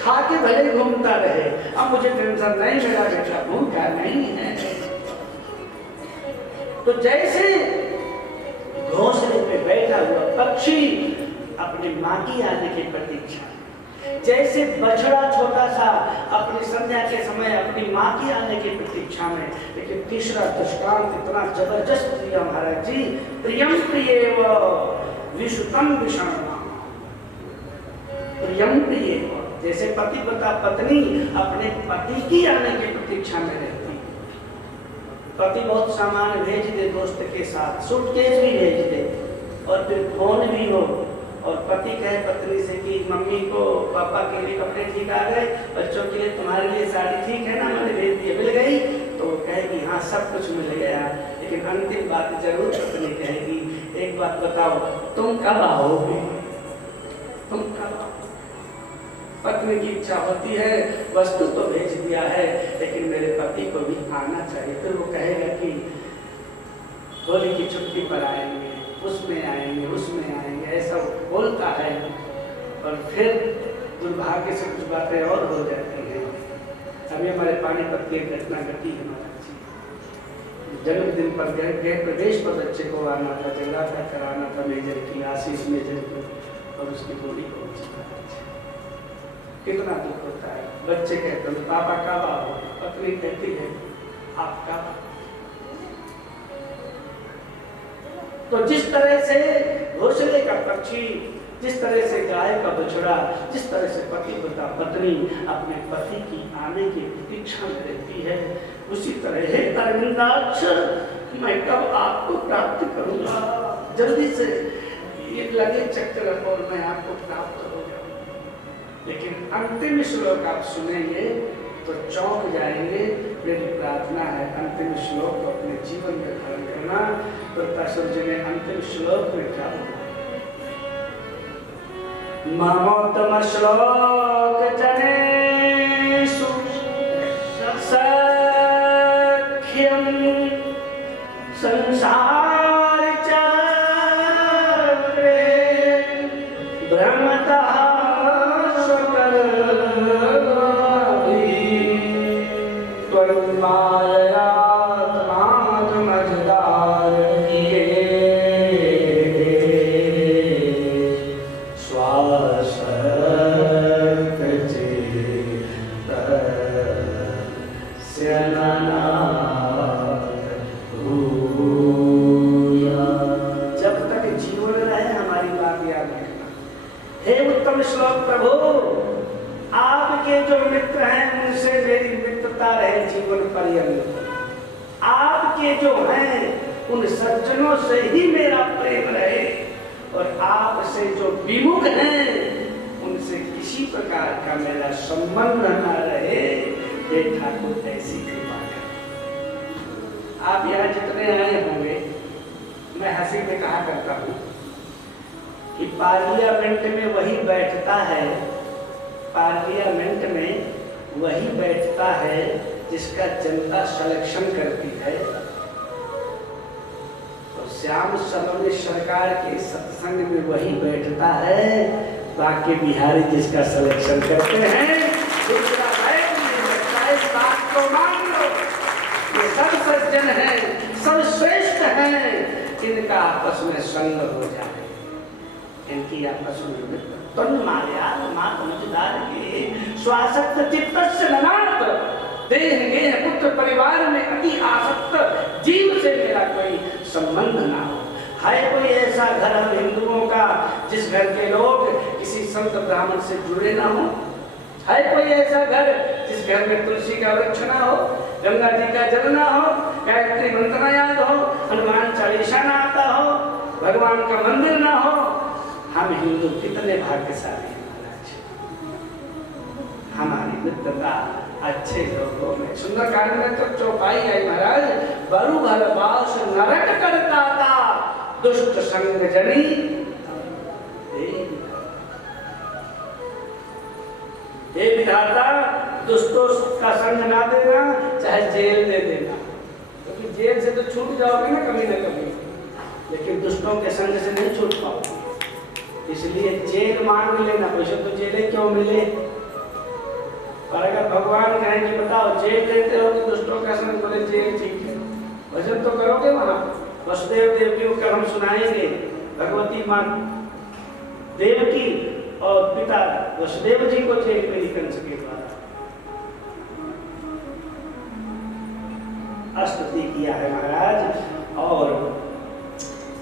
खा के भले घूमता रहे, अब मुझे टेंशन नहीं, मेरा बेटा भूखा नहीं है। तो जैसे घोंसले पे बैठा हुआ पक्षी अपनी माँ की आने की प्रतीक्षा, जैसे बछड़ा छोटा सा अपनी संध्या के समय अपनी माँ की आने की प्रतीक्षा में। लेकिन तीसरा दृष्टांत इतना जबरदस्त दिया महाराज जी, प्रियम प्रियेव विश्रुतम विषणमा। प्रियम प्रियेव, जैसे पति पता पत्नी अपने पति की आने की प्रतीक्षा में रहती। पति बहुत सामान भेज दे दोस्त के साथ, सूटकेस भी भेज दे और फिर फोन भी हो, और पति कहे पत्नी से कि मम्मी को पापा के लिए कपड़े ठीक आ गए, बच्चों के लिए तुम्हारे लिए साड़ी ठीक है ना, मैंने भेज दिया, मिल गई? तो वो कहेगी हाँ सब कुछ मिल गया। लेकिन अंतिम बात जरूर पत्नी कहेगी, एक बात बताओ, तुम कब आओगे? तुम कब आओगे? पत्नी की इच्छा होती है, वस्तु तो भेज दिया है, लेकिन मेरे पति को भी आना चाहिए। फिर वो कहेगा कि होली की छुट्टी पर आएंगे, उसमें आएंगे, उसमें आएंगे, ऐसा बोलता है। और फिर दुर्भाग्य से कुछ बातें और हो जाती हैं। अभी हमारे पानीपत की एक घटना घटी है महाराज जी। जन्मदिन पर गए, प्रदेश पर बच्चे को आना था, जगराता कराना था मेजर की, आशीष मेजर की, और उसकी गोली पहुंची। कितना दुख होता है। बच्चे कहते हैं पापा कब आओ, पत्नी कहती है आप कब। तो जिस तरह से घोंसले का पक्षी, जिस तरह से गाय का बछड़ा, जिस तरह से पति पता पत्नी अपने पति की आने की प्रतीक्षा में रहती है, उसी तरह है अरविंदाक्ष, मैं कब आपको प्राप्त करूंगा, जल्दी से ये लगे चक्कर और मैं आपको प्राप्त हो जाऊं। लेकिन अंतिम श्लोक आप सुनेंगे तो चौंक जाएंगे। मेरी प्रार्थना है अंतिम श्लोक को अपने जीवन में धारण करना। वृत्तासुर जी ने अंतिम श्लोक में क्या बोला? ममोत्तम श्लोक जनेषु सख्यं संसार चक्रे भ्रमतः श्लोक प्रभु, आपके जो मित्र हैं उनसे मेरी मित्रता रहे जीवन पर्यंत। आपके जो हैं उन सज्जनों से ही मेरा प्रेम रहे, और आपसे जो विमुख हैं उनसे किसी प्रकार का मेरा संबंध न रहे। हे ठाकुर ऐसी कृपा कर। आप यहाँ जितने आए होंगे, मैं हंसी में कहा करता हूँ कि पार्लियामेंट में वही बैठता है, पार्लियामेंट में वही बैठता है जिसका जनता सिलेक्शन करती है। तो श्याम सरोने सरकार के सत्संग में वही बैठता है, बाकी बिहारी जिसका सिलेक्शन करते हैं। दूसरा इस बात को मान लो, ये सब सज्जन हैं, सब श्रेष्ठ हैं, इनका आपस में संग हो जाए, इनकी आपस में तन माया मात मझदार के स्वासक्त चित्तस्य ननात देह गेह पुत्र परिवार में अति आसक्त जीव से मेरा कोई संबंध ना हो। है कोई ऐसा घर हम हिंदुओं का जिस घर के लोग किसी संत ब्राह्मण से जुड़े ना हो? है कोई ऐसा घर जिस घर में तुलसी का वृक्ष ना हो, गंगा जी का जल ना हो, गायत्री मंत्र ना याद हो, हनुमान चालीसा ना आता हो, भगवान का मंदिर ना हो? हम हिंदू कितने भाग्यशाली हैं महाराज। हमारी मित्रता अच्छे लोगों में। सुंदरकांड में तो चौपाई आई महाराज, बरु भर बास नरक करता था दुष्ट संग जनी। हे विधाता, दुष्टों का संग ना देना, चाहे जेल दे देना, क्योंकि जेल से तो छूट जाओगे ना कभी ना कभी, लेकिन दुष्टों के संग से नहीं छूट पाओगे। इसलिए जेल मांग लेना, पैसे तो जेले क्यों मिले? और अगर भगवान कहें कि बताओ जेल देते हो कि दुष्टों का संग, बोले जेल ठीक है, भजन तो करोगे वहां। वसुदेव देवकी को हम सुनाएंगे, भगवती मां देवकी और पिता वसुदेव जी को जेल में कंस के द्वारा स्तुति किया है महाराज। और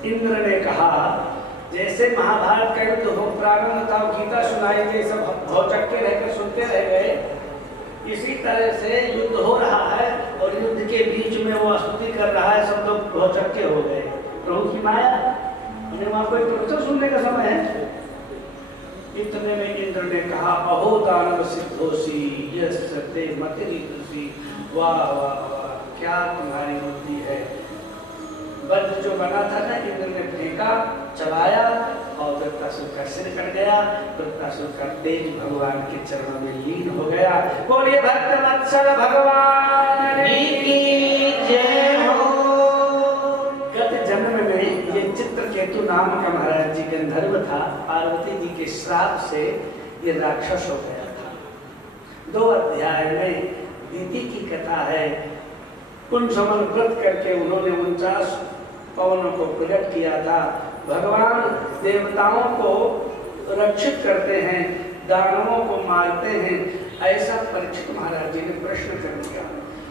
इंद्र ने कहा जैसे महाभारत का युद्ध हो प्रारंभ था, गीता सुनाई थी, सब भौचक्के रहकर सुनते रह गए, इसी तरह से युद्ध हो रहा है और युद्ध के बीच में वो स्तुति कर रहा है, सब लोग भौचक्के हो गए। प्रभु की माया, उन्हें वहां कोई प्रवचन सुनने का समय है। इतने में इंद्र ने कहा अहो दानव सिद्धोसी यस्ते मतिरितुसी, वाह वाह वाह, क्या तुम्हारी बुद्धि है। वज्र जो बना था ना, इंद्र ने फेंका, चलाया और वृत्तासुर का सिर कट गया। वृत्तासुर का तेज भगवान के चरणों में लीन हो गया। बोलिए भक्त वत्सल भगवान की जय हो। गत जन्म में ये चित्रकेतु नाम का महाराज जी गंधर्व था, पार्वती जी के श्राप से ये राक्षस हो गया था। 2 अध्याय में दीति की कथा है। कुंभमन व्रत करके उन्होंने 49 पवनों को प्रकट किया था। भगवान देवताओं को रक्षित करते हैं, दानवों को मारते हैं, ऐसा परीक्षित महाराज जी ने प्रश्न कर दिया।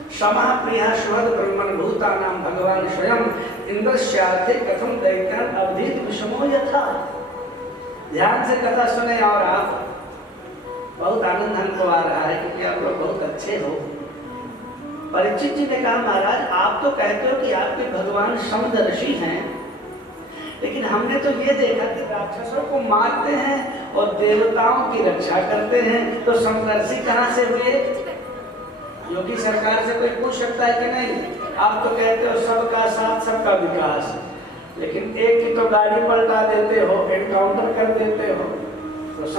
क्षमा प्रिया शुभद ब्रह्मण भूता नाम भगवान स्वयं इंद्रस्यार्थे कथम दैत्यान अवधीत विषमो यथा। ध्यान से कथा सुने और आप बहुत आनंद हमको आ रहा है क्योंकि आप लोग बहुत अच्छे हो। परीक्षित जी ने कहा महाराज आप तो कहते हो कि आपके भगवान समदर्शी हैं, लेकिन हमने तो ये देखा कि राक्षसों को मारते हैं और देवताओं की रक्षा करते हैं, तो समदर्शी कहाँ से हुए? योगी सरकार से कोई पूछ सकता है कि नहीं? आप तो कहते हो सबका साथ सबका विकास, लेकिन एक की तो गाड़ी पलटा देते हो, एनकाउंटर कर देते हो, तो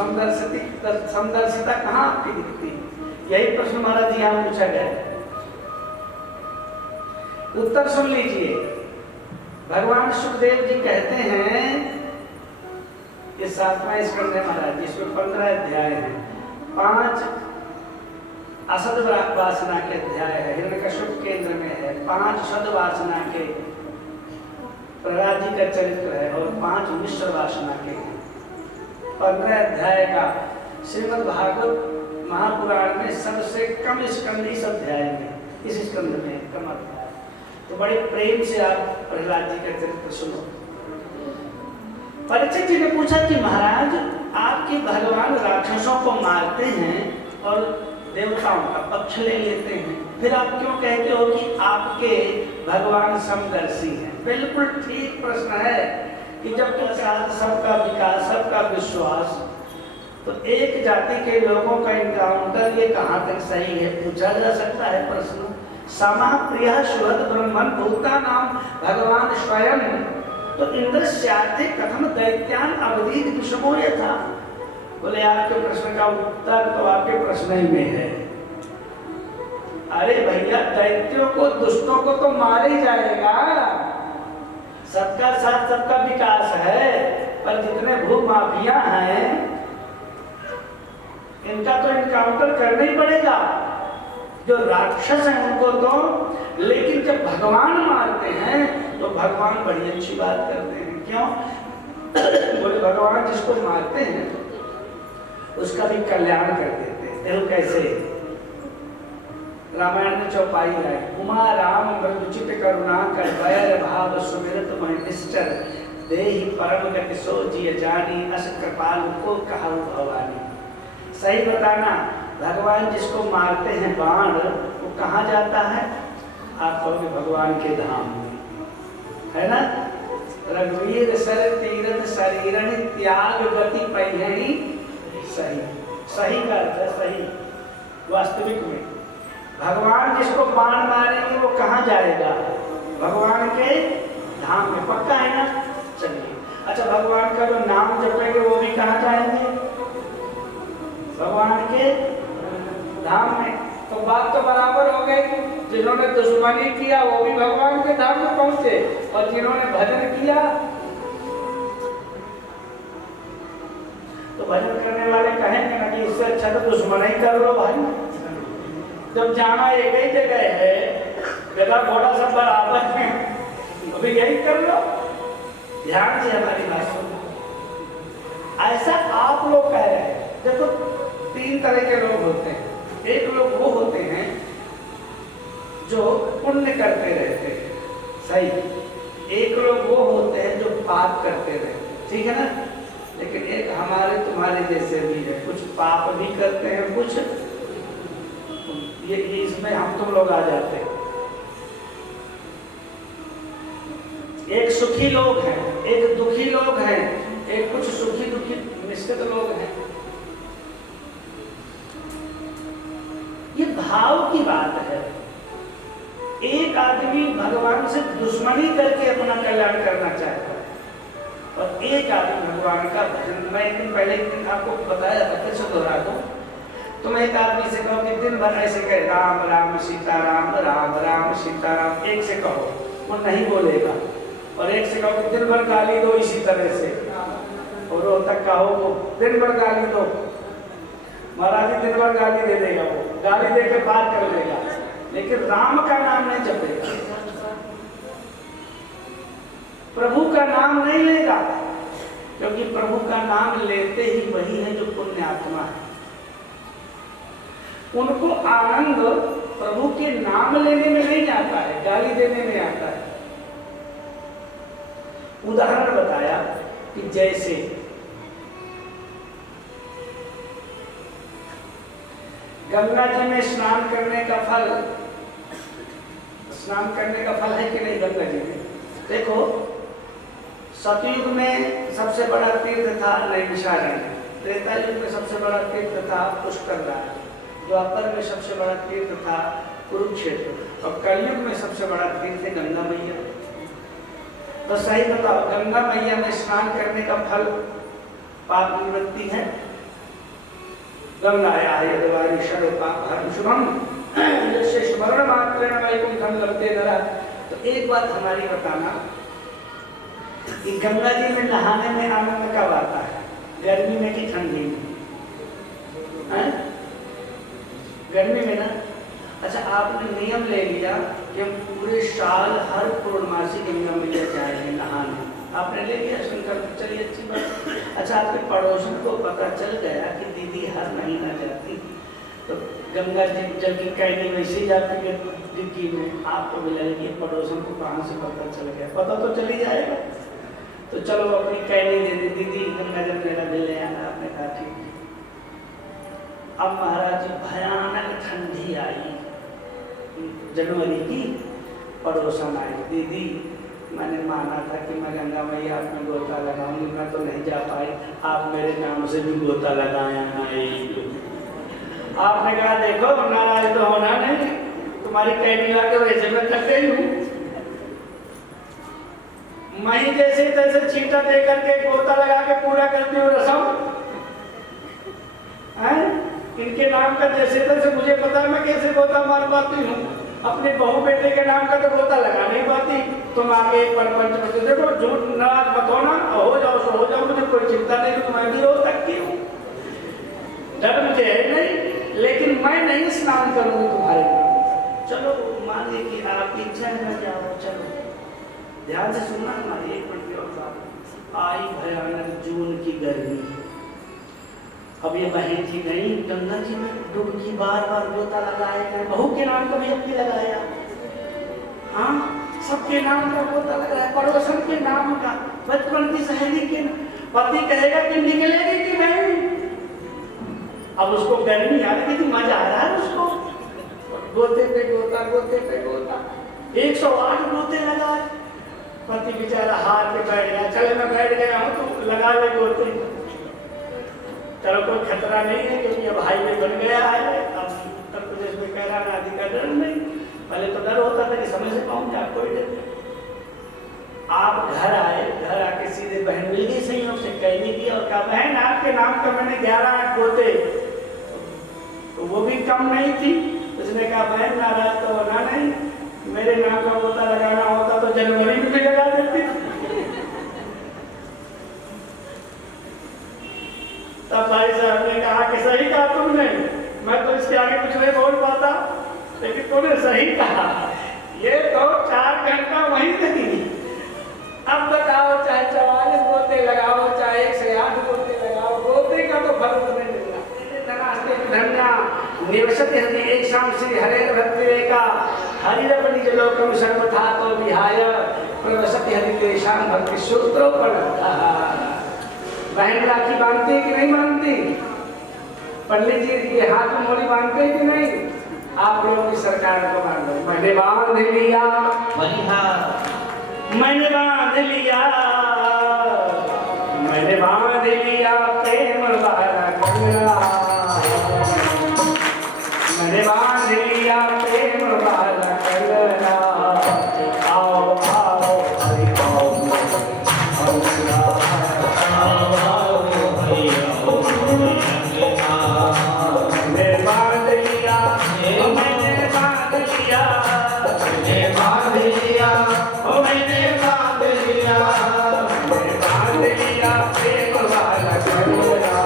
समदर्शिता कहाँ आपकी दिखती? यही प्रश्न महाराज जी यहाँ पूछा गया। उत्तर सुन लीजिए। भगवान सुखदेव जी कहते हैं, ये 7वां स्कंद है महाराज, इसमें 15 अध्याय हैं। 5 असद वासना के अध्याय है, हिरण्यकश्यप केंद्र में है। 5 सद वासना के प्रहलाद जी का चरित्र है और 5 मिश्र वासना के हैं। 15 अध्याय का श्रीमद् भागवत महापुराण में सबसे कम स्कंद इस अध्याय में, इस स्कंद में कम अध्याय। तो बड़े प्रेम से आप प्रहलाद जी का चरित्र सुनो। परीक्षित जी ने पूछा कि महाराज आपके भगवान राक्षसों को मारते हैं और देवताओं का पक्ष ले लेते हैं, फिर आप क्यों कहते हो कि आपके भगवान समदर्शी हैं? बिल्कुल ठीक प्रश्न है कि जब के साथ सबका विकास, सबका विश्वास, तो एक जाति के लोगों का इनकाउंटर ये कहाँ तक सही है? पूछा जा सकता है प्रश्न। समा प्रिय शुभद ब्रह्मण भूता नाम भगवान स्वयं, तो इंद्रस्यार्थे कथम दैत्यान अवधीत विषमो यथा। बोले आपके प्रश्न का उत्तर तो आपके प्रश्न ही में है। अरे भैया दैत्यों को, दुष्टों को तो मार ही जाएगा, सबका साथ सबका विकास है, पर जितने भूमाफिया हैं इनका तो इनकाउंटर करना ही पड़ेगा। जो राक्षस हैं उनको तो, लेकिन जब भगवान मारते हैं तो भगवान बड़ी अच्छी बात करते हैं। क्यों? बोले भगवान जिसको मारते हैं उसका भी कल्याण कर देते हैं। देखो कैसे, रामायण में चौपाई है, उमा राम मृदुचित करुणा कर वैर भाव सुमिरत महिष्ठर देहि परम गति सो जिय जानी अस कृपाल को कहा भवानी। सही बताना, भगवान जिसको मारते हैं बाण, वो कहाँ जाता है? आप कहोगे भगवान के धाम में, है ना? रघुवीर सर तीरथ शरीरण त्याग गति पहियहि सही। सही का अर्थ है सही, वास्तविक में भगवान जिसको बाण मारेंगे वो कहाँ जाएगा? भगवान के धाम में। पक्का है ना? चलिए, अच्छा भगवान का जो नाम जपेंगे वो भी कहाँ जाएंगे? भगवान के धाम में। तो बात तो बराबर हो गई, जिन्होंने दुश्मनी किया वो भी भगवान के धाम में पहुंचे और जिन्होंने भजन किया, तो भजन करने वाले कहेंगे ना कि इससे अच्छा तो दुश्मन वहीं कर लो भाई। जब जाना एक ही जगह है, बेटा घोड़ा सब बराबर है, अभी यही कर लो। ध्यान से हमारी बात सुनो। ऐसा आप लोग कह रहे हैं। देखो 3 तरह के लोग होते हैं। एक लोग वो होते हैं जो पुण्य करते रहते हैं, सही। एक लोग वो होते हैं जो पाप करते रहते हैं, ठीक है ना। लेकिन एक हमारे तुम्हारे जैसे भी है, कुछ पाप भी करते हैं, कुछ ये इसमें हम तुम लोग आ जाते हैं। एक सुखी लोग हैं, एक दुखी लोग हैं, एक कुछ सुखी दुखी मिश्रित लोग हैं। ये भाव की बात है। एक आदमी भगवान से दुश्मनी करके अपना कल्याण करना चाहता है और एक आदमी भगवान का भजन। मैं एक दिन पहले आपको बताया था, फिर से दोहरा दूं। तुम एक आदमी से कहो कि दिन भर ऐसे कहे राम राम सीताराम, राम राम सीताराम, एक से कहो वो नहीं बोलेगा। और एक से कहो कि दिन भर गाली दो इसी तरह से, और रोज तक कहो वो दिन भर गाली दो, महाराज जी दिन भर गाली दे देगा, वो गाली दे के पार कर देगा, लेकिन राम का नाम नहीं जपेगा, प्रभु का नाम नहीं लेगा। क्योंकि प्रभु का नाम लेते ही वही है जो पुण्य आत्मा है। उनको आनंद प्रभु के नाम लेने में नहीं आता है, गाली देने में आता है। उदाहरण बताया कि जैसे गंगा जी में स्नान करने का फल, स्नान करने का फल है कि नहीं गंगा जी में? देखो सतयुग में सबसे बड़ा तीर्थ था नैमिषारण्य, त्रेता युग में सबसे बड़ा तीर्थ था पुष्कर, द्वापर में सबसे बड़ा तीर्थ था कुरुक्षेत्र, और कलयुग में सबसे बड़ा तीर्थ है गंगा मैया। तो सही बताओ, गंगा मैया में स्नान करने का फल पाप निवृत्ति है? गंगायाः यद्वारि सर्वपापहरं शुभं यस्य स्मरणमात्रेण वैकुंठं लभते नरः। तो एक बात हमारी बताना कि गंगा जी में नहाने में आनंद कब आता है? गर्मी में कि ठंडी में? गर्मी में ना। अच्छा, आपने नियम ले लिया कि हम पूरे साल हर पूर्णमासी गंगा मैया जाएंगे नहाने, आपने ले लिया सुनकर, चलिए अच्छी बात। अच्छा, आपके पड़ोसन को पता चल गया कि दीदी हर महीना जाती, तो गंगा जी जल की कैनी वैसे जाती है डिग्गी में, आपको भी लगेगी पड़ोसन को कहाँ से पता चल गया? पता तो चल ही जाएगा। तो चलो अपनी कैनी दे दी, दीदी गंगा जल मेरा भी ले आना। आपने कहा ठीक। अब महाराज भयानक ठंडी आई, जनवरी की, पड़ोसन आई, दीदी मैंने माना था कि मैं गंगा मैया में गोता लगाऊंगी, मैं तो नहीं जा पाई, आप मेरे नाम से भी गोता लगाया नहीं। आपने कहा देखो नाराज तो होना नहीं, तुम्हारी कैनी ला के वैसे मैं थक गई हूँ, मैं जैसे तैसे छींटा दे करके गोता लगा के पूरा करती हूँ रसम। इनके नाम का जैसे तैसे मुझे पता है मैं कैसे गोता मार पाती हूँ, अपने बहू बेटे के नाम का तो गोता लगा नहीं पाती। तुम आगे परपंच में देखो, झूठ नाराज मत होना, हो जाओ सो हो जाओ, मुझे कोई चिंता नहीं, तो मैं भी रो सकती हूँ, डर मुझे है नहीं, लेकिन मैं नहीं स्नान करूंगी तुम्हारे नाम। चलो मान ली कि आपकी इच्छा है मैं जाओ, चलो ध्यान से सुनना हमारी एक मिनट की और बात। आई भयानक जून की गर्मी, अब ये बहन थी नहीं, गंगा जी में डुबकी बार बार गोता लगाए गए, बहू के नाम का भी अपनी लगाया, हाँ सबके नाम का गोता लगाया, पड़ोसन के नाम का, बचपन की सहेली के, पति कहेगा कि निकलेगी कि नहीं। अब उसको गर्मी आ रही थी, मजा आ रहा है उसको, गोते पे गोता, गोते पे गोता, 108 गोते लगाए। पति बेचारा हार के बैठ गया, चले मैं बैठ गया हूँ तो लगा ले गोते, चलो कोई खतरा नहीं है क्योंकि अब हाईवे बन गया है, अब उत्तर प्रदेश में कह रहा आदि का डर नहीं, पहले तो डर होता था कि समय से पहुंच जाए, कोई डर नहीं। आप घर आए, घर आके सीधे बहन मिल गई संयोग से, कहने की और कहा बहन आपके नाम का मैंने 11 गोते, तो वो भी कम नहीं थी। उसने कहा बहन नाराज तो होना नहीं, मेरे नाम का गोता लगाना होता तो जनवरी में भी लगा देती। तब भाई साहब ने कहा कि सही कहा तुमने, लेकिन तूने सही कहा, ये तो 4 घंटा वहीं नहीं। अब बताओ, चाहे 44 गोते लगाओ, चाहे 108 गोते लगाओ, गोते का तो फल तुम्हें मिलना। धन्या निवसति हरि येषां श्री हरेर भक्तिरेका हरिरपि निजलोकं सर्वथा तो विहाय प्रवसति हरि तेषां भक्ति सूत्रोपनतः। बहन राखी बांधती है कि नहीं बांधती? पंडित जी के हाथ में मोड़ी बांधते हैं कि नहीं? आप लोगों की सरकार को बांधो। मैंने बांध लिया, मैंने बांध लिया, मैंने बांध लिया प्रेम वाला कंगना, मैंने बांध लिया प्रेम वाला कंगना। आओ आओ हरि आओ, मैंने बांध लिया, मैंने बांध लिया, मैंने बांध लिया, मैंने बांध लिया, मैंने बांध लिया प्रेम वाला कंगना।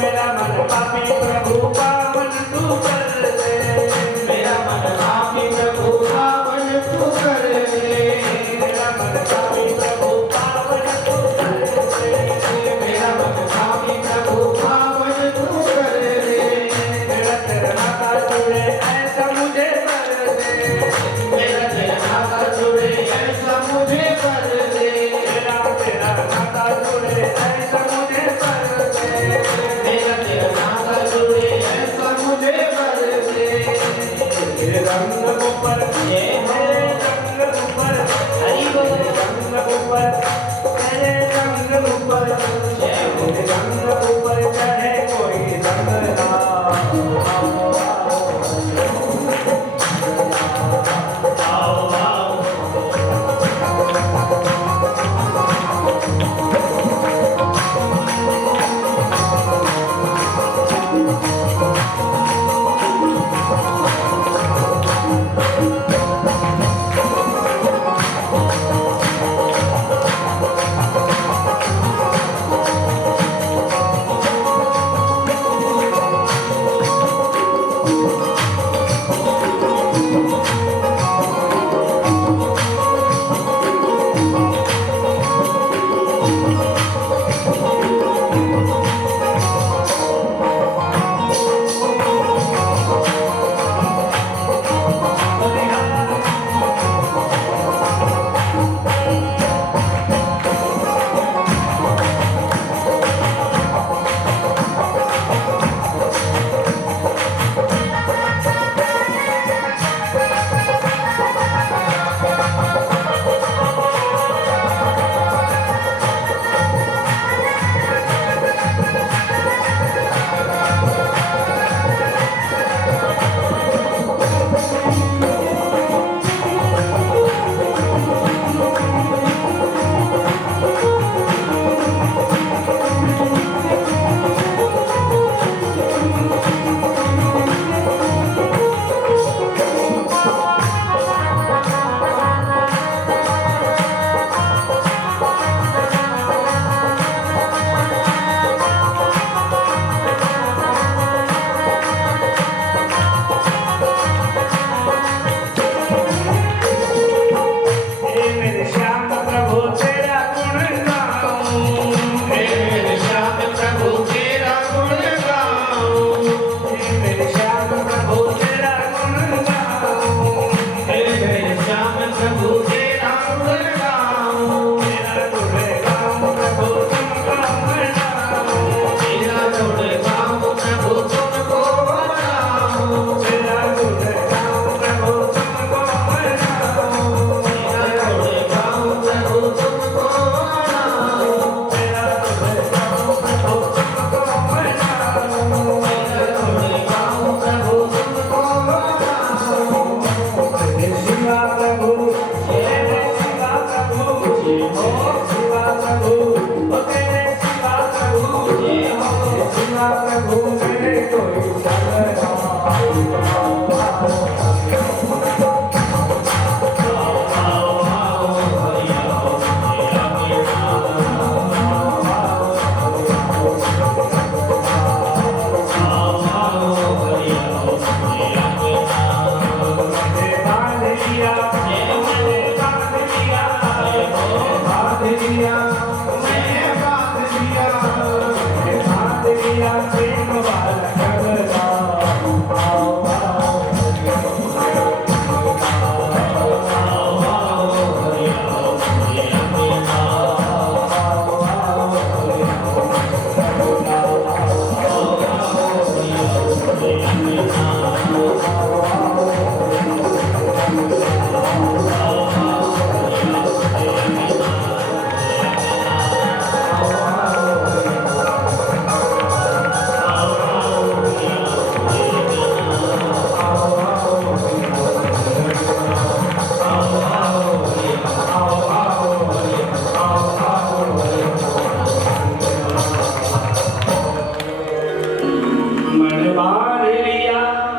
मेरा मन पापी प्रभु पावन तू कर दे। मेरा मन पापी प्रभु पावन तू कर दे। मेरा मन पापी प्रभु पावन तू कर दे। मेरा मन पापी प्रभु पावन तू कर दे। मेरा तेरा नाता जुड़े ऐसा मुझे कर दे। मेरा तेरा नाता जुड़े ऐसा मुझे कर दे। मेरा तेरा नाता जुड़े ऐसा मुझे कर दे। मेरा तेरा नाता जुड़े ऐसा मुझे कर दे। तेरे रंग ऊपर तेरे रंग ऊपर हरि बोल। रंग ऊपर तेरे रंग ऊपर तेरे रंग ऊपर चढ़े कोई रंग ना। आओ आओ मन बांध लिया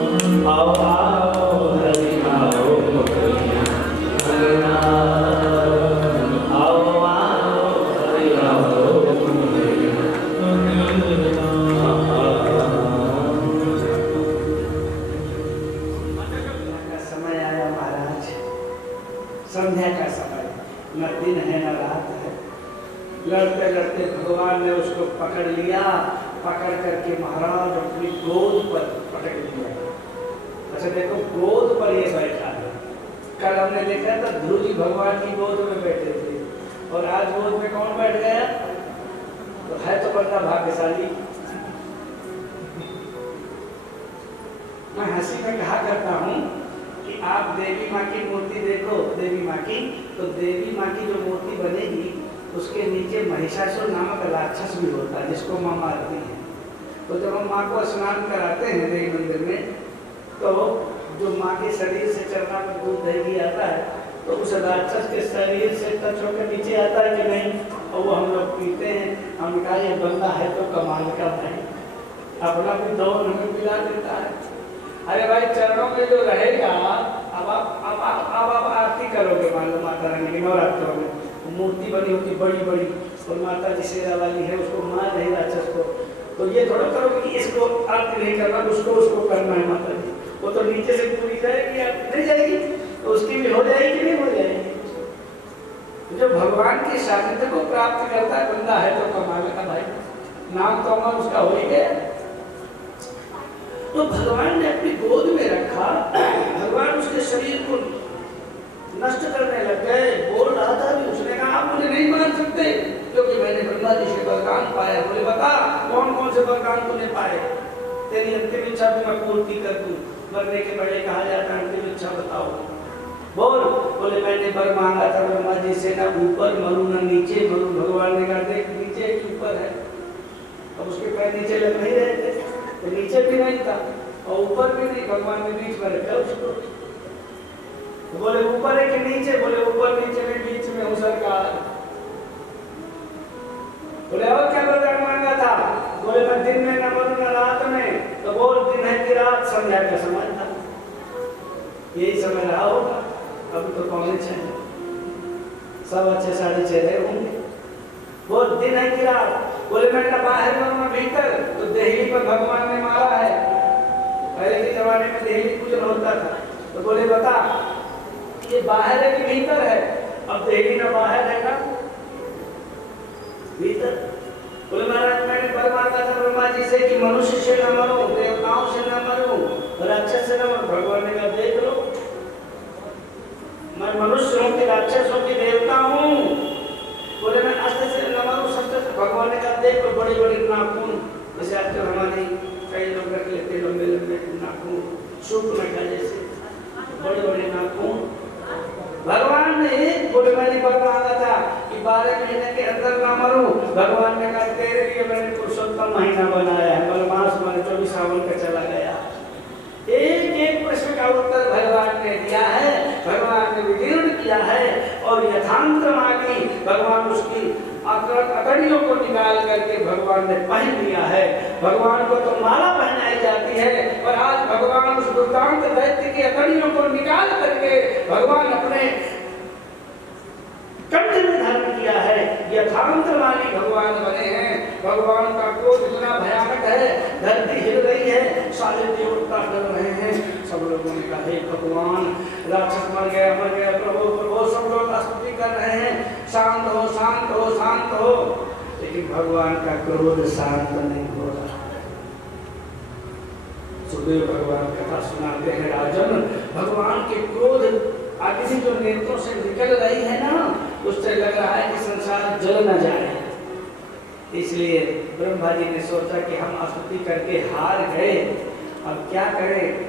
आओ आओ हरि आओ आओ आओ हरि आओ का समय आया महाराज, संध्या का समय, न दिन है न रात है। लड़ते लड़ते भगवान ने उसको पकड़ लिया, पकड़ करके महाराज अपनी गोद पर पकड़ लिया। अच्छा देखो, गोद पर ये बैठा है। कल हमने देखा था ध्रुव जी भगवान की गोद में बैठे थे, और आज गोद में कौन बैठ गया? तो है तो बड़ा भाग्यशाली। मैं हंसी में कहा करता हूँ कि आप देवी माँ की मूर्ति देखो, देवी माँ की, तो देवी माँ की जो मूर्ति बनेगी उसके नीचे महिषासुर नामक राक्षस भी होता है, जिसको माँ मारती है। तो जब हम माँ को स्नान कराते हैं देवी मंदिर में, तो जो माँ के शरीर से चरना पर दूध दही आता है, तो उस राक्षस के शरीर से टच होकर नीचे आता है कि नहीं, और वो हम लोग पीते हैं। हम कहा ये बंदा है तो कमाल का भाई, अपना भी दो हमें पिला देता है। अरे भाई चरणों में जो रहेगा, अब आप आरती करोगे, मान लो माता रानी की नवरात्रों में मूर्ति बनी होती बड़ी बड़ी, और माता जी शेरा वाली है, उसको मार रही राक्षस को, तो ये थोड़ा करोगे कि इसको आरती नहीं करना, उसको करना है माता जी। वो तो नीचे से पूरी जाएगी, आरती नहीं जाएगी, तो उसकी भी हो जाएगी कि नहीं हो जाएगी। जो भगवान के सानिध्य को प्राप्त करता है बंदा है तो कमाल का भाई, नाम तो अमर उसका हो ही गया। तो भगवान ने अपनी गोद में रखा, भगवान उसके शरीर को नष्ट करने लग गए। बोल रहा था भी, उसने कहा आप मुझे नहीं मान सकते क्योंकि मैंने ब्रह्मा जी से वरदान पाया। बोले बता कौन कौन से वरदान तूने पाए, तेरी अंतिम इच्छा भी मैं पूर्ति कर दूं। मरने के पहले कहा जाता है अंतिम इच्छा बताओ, बोल। बोले मैंने वर मांगा था ब्रह्मा जी से, ना ऊपर मरू ना नीचे मरू। भगवान ने कहा देख नीचे एक ऊपर है, अब उसके पैर नीचे लग नहीं रहे थे, तो नीचे भी नहीं था और ऊपर भी नहीं, भगवान ने बीच में रखा उसको। तो बोले ऊपर है कि नीचे? बोले ऊपर नीचे में बीच में हूँ सरकार। बोले और क्या वरदान मांगा था? बोले मैं दिन में न मरूं न रात में। तो बोल दिन है कि रात? संध्या का समय था, यही समय रहा होगा। अभी तो 5:45, 6:15 रहे होंगे। बोल दिन है कि रात? बोले मैं न बाहर मरूं न भीतर। तो देहली पर भगवान ने मारा है, पहले के जमाने में देहली पूजन होता था। तो बोले बता ये बाहर है कि भीतर है? अब देहली ना बाहर है ना भीतर। बोले महाराज मैंने वर मांगा था ब्रह्मा जी से कि मनुष्य से न मरूं, देवताओं से न मरूं, राक्षस से न मरूं। भगवान ने कहा देख लो, मैं मनुष्य हूं कि राक्षस हूं कि देवता हूं? बोले मैं अस्त्र से न मरूं, शस्त्र से। भगवान ने कहा देख लो बड़ी बड़ी नाखून, जैसे आजकल हमारी कई लोग रख लेते लंबे लंबे नाखून, सूप में का जैसे बड़े बड़े नाखून। भगवान ने बोले मैंने वर मांगा था कि 12 महीने के अंदर ना मरूं। भगवान ने कहा तेरे लिए मैंने पुरुषोत्तम महीना बनाया है, मलमास माने 24 सावन का चला गया। एक एक प्रश्न का उत्तर भगवान ने दिया है, भगवान ने विकीर्ण किया है, और यथांत मांगी भगवान उसकी अकड़ियों को निकाल करके भगवान ने पहन लिया है। भगवान को तो माला पहनाई जाती है, और आज भगवान उस दुर्दांत दैत्य की अकड़ियों को निकाल करके भगवान अपने कंठ में धारण किया है। यथांतमानी भगवान बने हैं। भगवान का क्रोध इतना भयानक है, धरती हिल रही है, सारे देवता डर रहे हैं। सब लोगों ने कहा हे भगवान राक्षस मर गया प्रभु प्रभु। सब लोग स्तुति कर रहे हैं शांत हो शांत हो शांत हो, लेकिन भगवान का क्रोध शांत नहीं हो रहा। सुखदेव भगवान कथा सुनाते हैं, राजन भगवान के क्रोध अग्नि जो नेत्रों से निकल रही है ना, उससे लग रहा है कि संसार जल न जाए। इसलिए ब्रह्मा जी ने सोचा कि हम स्तुति करके हार गए, अब क्या करें।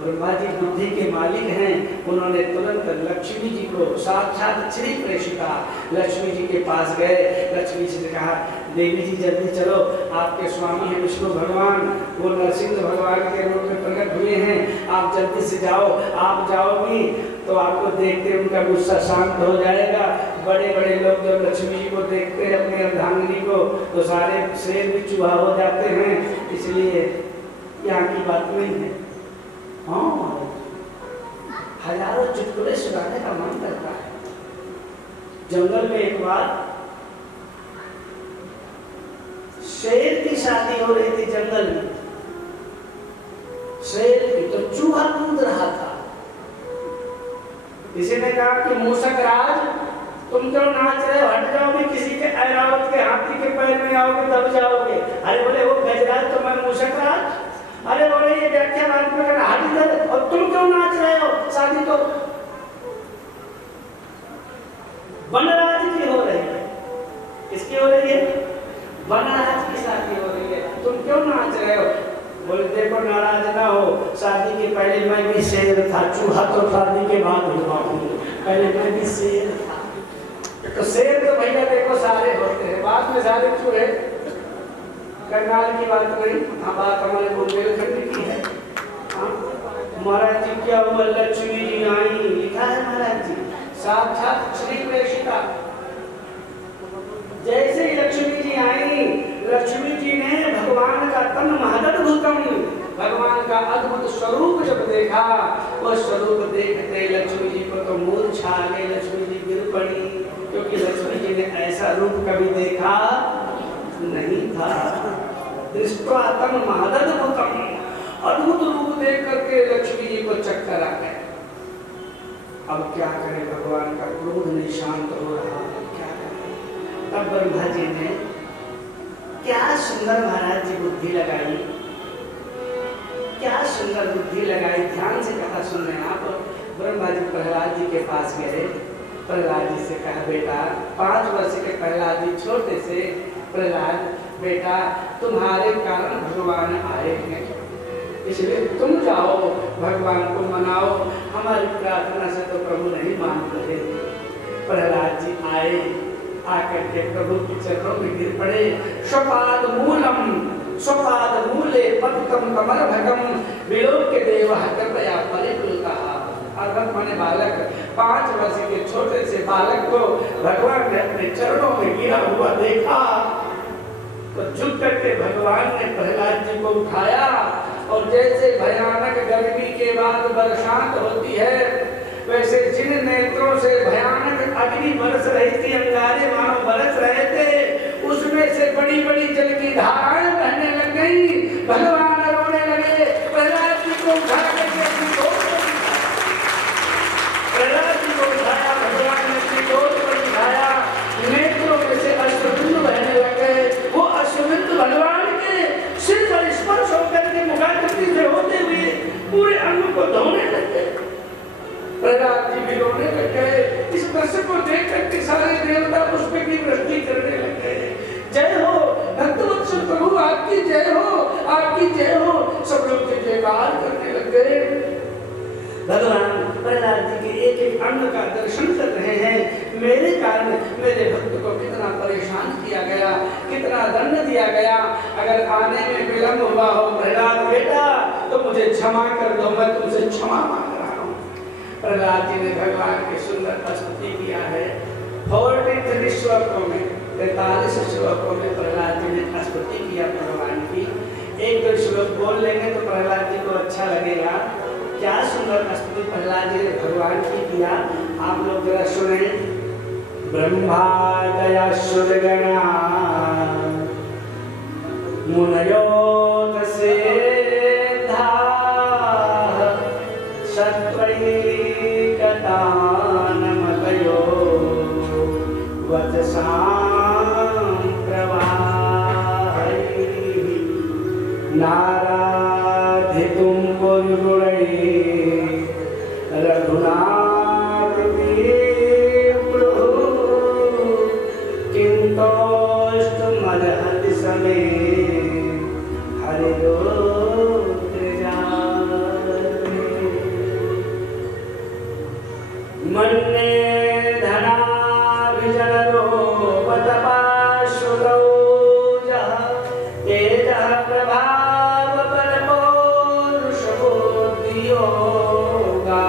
ब्रह्मा जी बुद्धि के मालिक हैं, उन्होंने तुरंत लक्ष्मी जी को, साक्षात श्री प्रेषिता लक्ष्मी जी के पास गए। लक्ष्मी जी ने कहा देवी जी जल्दी चलो, आपके स्वामी हैं विष्णु भगवान, वो नरसिंह भगवान के रूप में प्रकट हुए हैं, आप जल्दी से जाओ। आप जाओगी तो आपको देखते उनका गुस्सा शांत हो जाएगा। बड़े बड़े लोग जब लक्ष्मी जी को देखते हैं अपनी अर्धांगिनी को, तो सारे शेर भी चूहा हो जाते हैं। इसलिए यहाँ की बात नहीं है, हाँ, हजारों चुटकुले सुनाने का मन करता है। जंगल में एक बार शेर की शादी हो रही थी जंगल में, शेर की, तो चूहा कूद रहा था। किसी ने कहा कि मूसक राज तुम क्यों नाच रहे हो, हट जाओगे, किसी के ऐरावत के हाथी के पैर में आओगे दब जाओगे। अरे बोले वो गजराज तो मैं मूसक राज। अरे बोले ये व्याख्या बात में करना, हट इधर, और तुम क्यों नाच रहे हो, शादी तो वनराज की हो रही है। किसकी हो रही है? वनराज की शादी हो रही है, तुम क्यों नाच रहे हो? बोले देखो नाराज ना हो, शादी के पहले मैं भी शेर था, चूहा तो शादी के बाद हुआ हूँ, पहले मैं भी शेर था। तो शेर तो भैया देखो सारे होते हैं, बाद में सारे चूहे। करनाल की बात नहीं, हाँ बात हमारे बुंदेलखंड की है। हाँ महाराज जी क्या हुआ, लक्ष्मी जी आई, लिखा है महाराज जी, साक्षात श्री प्रेषिता। जैसे ही लक्ष्मी जी आई, लक्ष्मी जी ने भगवान का तन महदद्भुतम, भगवान का अद्भुत स्वरूप जब देखा, वह स्वरूप देखते लक्ष्मी जी को तो मूर्छा आ गई, लक्ष्मी जी गिर पड़ी, क्योंकि लक्ष्मी जी ने ऐसा रूप कभी देखा नहीं था। दृष्ट्वा तम महदद्भुतम, अद्भुत रूप देख करके लक्ष्मी जी को चक्कर आ गए। अब क्या करें, भगवान का क्रोध नहीं शांत हो रहा, क्या करें? तब ब्रह्मा जी ने क्या सुंदर महाराज जी बुद्धि लगाई, क्या सुंदर बुद्धि लगाई। ध्यान से कथा सुन रहे हैं आप। ब्रह्मा जी प्रहलाद जी के पास गए, प्रहलाद जी से कहा बेटा, 5 वर्ष के प्रहलाद जी छोटे से, प्रहलाद बेटा तुम्हारे कारण भगवान आए हैं, इसलिए तुम जाओ भगवान को मनाओ, हमारी प्रार्थना से तो प्रभु नहीं मान रहे। प्रहलाद जी आए, आकर के प्रभु के चरणों में गिर पड़े। स्वपाद मूलम स्वपाद मूले पतितम कमलभगम विलोक्य देवः कृपया परिकुलतः। अर्भक माने बालक, 5 वर्ष के छोटे से बालक को भगवान ने अपने चरणों में गिरा हुआ देखा, तो झुक करके भगवान ने प्रहलाद जी को उठाया, और जैसे भयानक गर्मी के बाद बरसात होती है, वैसे जिन नेत्रों से भयानक अग्नि बरस रही थी, अंगारे मानो बरस रहे थे, उसमें से बड़ी बड़ी जल की धाराएं बहने लग गई। भगवान रोने लगे, प्रहलाद जी को उठा करके अपनी गोद पर बिठाया, प्रहलाद जी को उठाया, भगवान ने अपनी गोद पर बिठाया, नेत्रों में से अश्रुबिंदु बहने लग गए। वो अश्रुबिंदु भगवान के सिर पर स्पर्श होकर के मुखाकृति से होते हुए पूरे अंग को धोने लग गए। प्रहलाद जी भी रोने लग गए। इस दृश्य को देख करके सारे देवता उस पे की वृष्टि करने लग गए। जय हो भक्तवत्सल प्रभु, आपकी जय हो, आपकी जय हो, सब लोग जयकार करने लग गए। भगवान प्रहलाद जी के एक एक अंग का दर्शन कर रहे हैं। मेरे कारण मेरे भक्त को कितना परेशान किया गया, कितना दंड दिया गया, अगर आने में विलंब हुआ हो प्रहलाद बेटा तो मुझे क्षमा कर दो, मैं तुमसे क्षमा मांग रहा हूँ। प्रहलाद जी ने भगवान की सुंदर स्तुति किया है। 43 श्लोकों में, 43 श्लोकों में प्रहलाद जी ने स्तुति किया भगवान की। 1-2 श्लोक बोल लेंगे तो प्रहलाद जी को अच्छा लगेगा। क्या सुंदर स्तुति प्रहलाद जी ने भगवान की किया, आप लोग जरा सुने। ब्रह्मा दया सुरगणा मुनयो दसेधा सत्वैकतानमतयो वचसां प्रवाहैः नाराधितुं गुरुगुणैः किन्तोष्टुमर्हति समे मन्ये धनाभिजनरोपतपाश्रुतौ तेजः प्रभावपरपौरुषबोधियोगा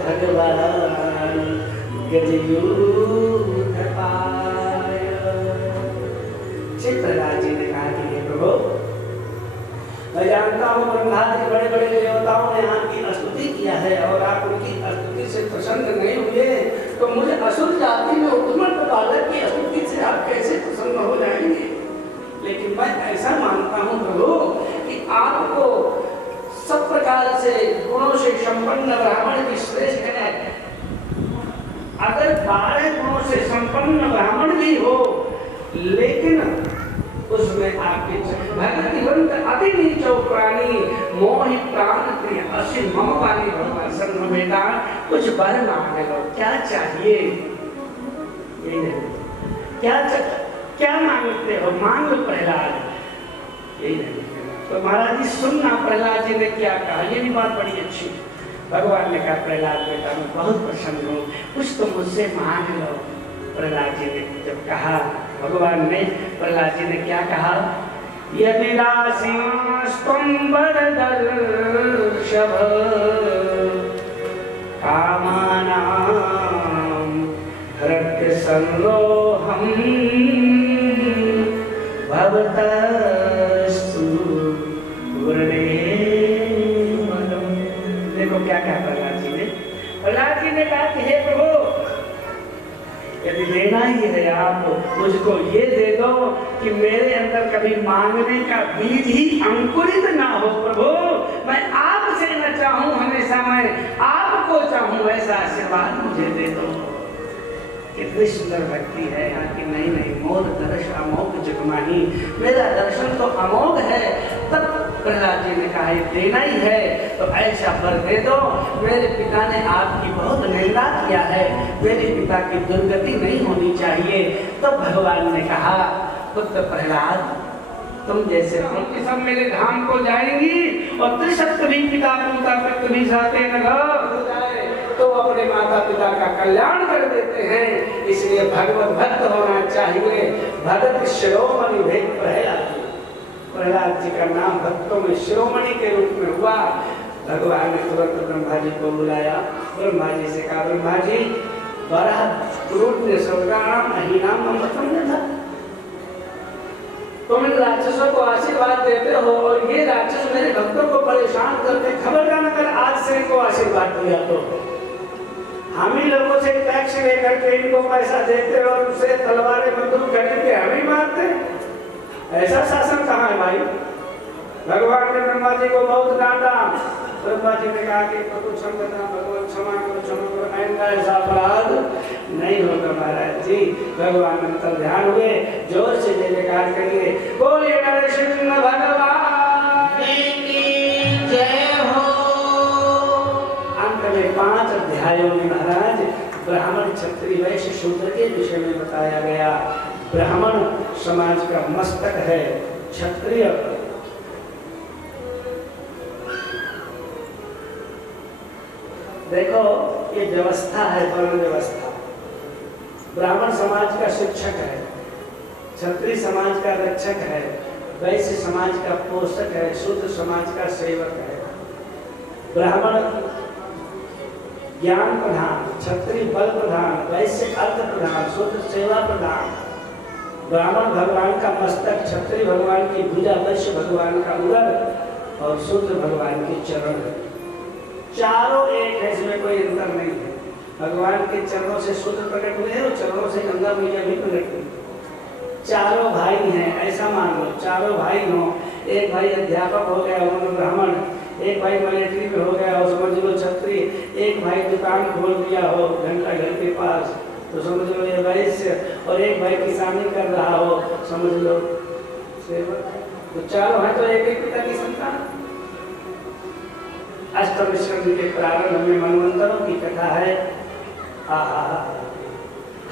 भगवान गजयूथ पाय। प्रहलाद जी ने कहा कि हे प्रभु, मैं जानता हूँ ब्रह्मादि बड़े बड़े देवताओं ने आपकी स्तुति किया है और आप उनकी स्तुति से प्रसन्न नहीं हुए, तो मुझे असुर जाति में उत्तम बालक की स्तुति से आप कैसे प्रसन्न हो जाएंगे? लेकिन मैं ऐसा मानता हूँ प्रभु कि आपको सब प्रकार से गुणों से संपन्न ब्राह्मण भी श्रेष्ठ है। अगर 12 गुणों से संपन्न ब्राह्मण भी हो, लेकिन उसमें आपके भगवंत अति नीचो प्राणी मोहि प्राण प्रिय असी मम वाली भगवान सर्व बेटा कुछ वर मांग लो, क्या चाहिए? ये नहीं, क्या मांगते हो? मांग लो प्रहलाद। यही नहीं। तो महाराज जी सुनना प्रहलाद जी ने क्या कहा, ये भी बात बड़ी अच्छी। भगवान ने कहा प्रहलाद बेटा मैं बहुत प्रसन्न हूँ, कुछ तो मुझसे मांग लो। प्रहलाद जी ने जब कहा, भगवान ने प्रहलाद जी ने क्या कहा, यदिलासीस्त्वं वरदर्शभ कामानां हृत्संरोहं भवतस्तु वृणेमलं। देखो क्या कहा प्रहलाद जी ने। प्रहलाद जी ने कहा कि हे प्रभु, यदि लेना ही है आप मुझको ये दे दो कि मेरे अंदर कभी मांगने का बीज ही अंकुरित ना हो। प्रभु मैं आपसे न चाहूं, हमेशा मैं आपको चाहूं, ऐसा आशीर्वाद मुझे दे दो। कितनी सुंदर भक्ति है यहाँ की। नहीं मोर दर्श अमोघ जगमाही, मेरा दर्शन तो अमोघ है। तब प्रहलाद जी ने कहा ये देना ही है तो ऐसा वर दे दो। मेरे पिता ने आपकी बहुत निंदा किया है, मेरे पिता की दुर्गति नहीं होनी चाहिए। तब भगवान ने कहा पुत्र प्रहलाद, तुम जैसे हम सब मेरे धाम को जाएंगी और त्रिशक्त भी पिता पुता पितृ भी जाते हो जाए तो अपने माता पिता का कल्याण कर देते हैं। इसलिए भगवत भक्त होना चाहिए। भगत शिरोमणि भेद प्रहलाद। प्रहलाद जी का नाम भक्तों में शिरोमणि के रूप में हुआ। भगवान ने तुरंत ब्रह्मा जी को बुलाया। ब्रह्मा जी से कहा, ब्रह्मा जी बड़ा क्रूर ने स्वर्गाणाम अहीनाम अमृतम ने था। तुम इन राक्षसों को आशीर्वाद देते हो और ये राक्षस मेरे भक्तों को परेशान करते। खबरदार अगर आज से इनको आशीर्वाद दिया तो हम ही लोगों से टैक्स लेकर के इनको पैसा देते और उसे तलवारें बंदूक खरीद के हम ही मारते। ऐसा शासन कहाँ है भाई? भगवान ने ब्रह्मा जी को बहुत डांटा। ब्रह्मा जी ने कहा कि भगवान क्षमा करो, आइंदा ऐसा अपराध नहीं होगा। महाराज जी भगवान अंतर ध्यान हुए, जोर से जय जयकार करिए, बोलिए नरसिंह भगवान की जय हो। अंत में 5 अध्यायों में महाराज ब्राह्मण क्षत्रिय वैश्य शूद्र के विषय में बताया गया। ब्राह्मण समाज का मस्तक है, क्षत्रिय देखो ये व्यवस्था है, वर्ण व्यवस्था। ब्राह्मण समाज का शिक्षक है, क्षत्रिय समाज का रक्षक है, वैश्य समाज का पोषक है, शूद्र समाज का सेवक है। ब्राह्मण ज्ञान प्रधान, क्षत्रिय बल प्रधान, वैश्य अर्थ प्रधान, शूद्र सेवा प्रधान। ब्राह्मण भगवान का मस्तक, क्षत्रिय भगवान की भुजा, वैश्य भगवान का उदर और शूद्र भगवान के चरण है। चारों एक है, इसमें कोई अंतर नहीं है। भगवान के चरणों से शूद्र प्रकट हुए और चरणों से गंगा मैया भी प्रकट हुई। चारों भाई हैं, ऐसा मान लो। चारों भाई हो, एक भाई अध्यापक हो गया वो ब्राह्मण, एक भाई मिलिट्री में हो गया हो समझ लो क्षत्रिय, एक भाई दुकान खोल दिया हो घंटा घर के पास तो समझ लो ये वैश्य, और एक भाई किसानी कर रहा हो समझ लो सेवक। तो चारों हैं तो एक एक पिता की संतान। अष्टम स्कंद के प्रारंभ में मनवंतरों की कथा है।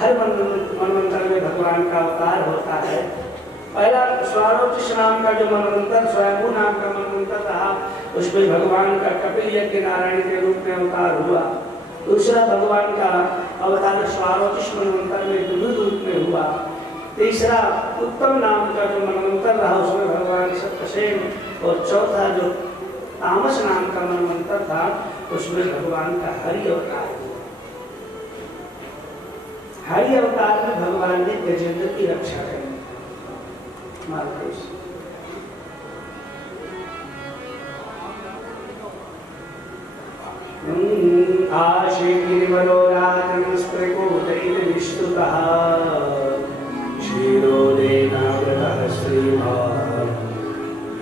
हर मनवंतर में भगवान का अवतार होता है। पहला स्वारोचिष नाम का जो मनवंतर, स्वयंभू नाम का मनवंतर रहा, उसमें भगवान का कपिल यज्ञ नारायण के रूप में अवतार हुआ। दूसरा भगवान का अवतार स्वारोचिष मनवंतर में विविध रूप में हुआ। तीसरा उत्तम नाम का जो मनवंतर रहा, उसमें भगवान सत्यसेन, और चौथा जो तामस नाम का मनवंतर था, उसमें भगवान का हरि अवतार हुआ। हरि अवतार में भगवान ने गजेंद्र की रक्षा करी। महापुरुष आशे गिरिवरो राजनस्त्रिकूटैर्विष्णुतः क्षीरोदेनावृतः श्रीमान्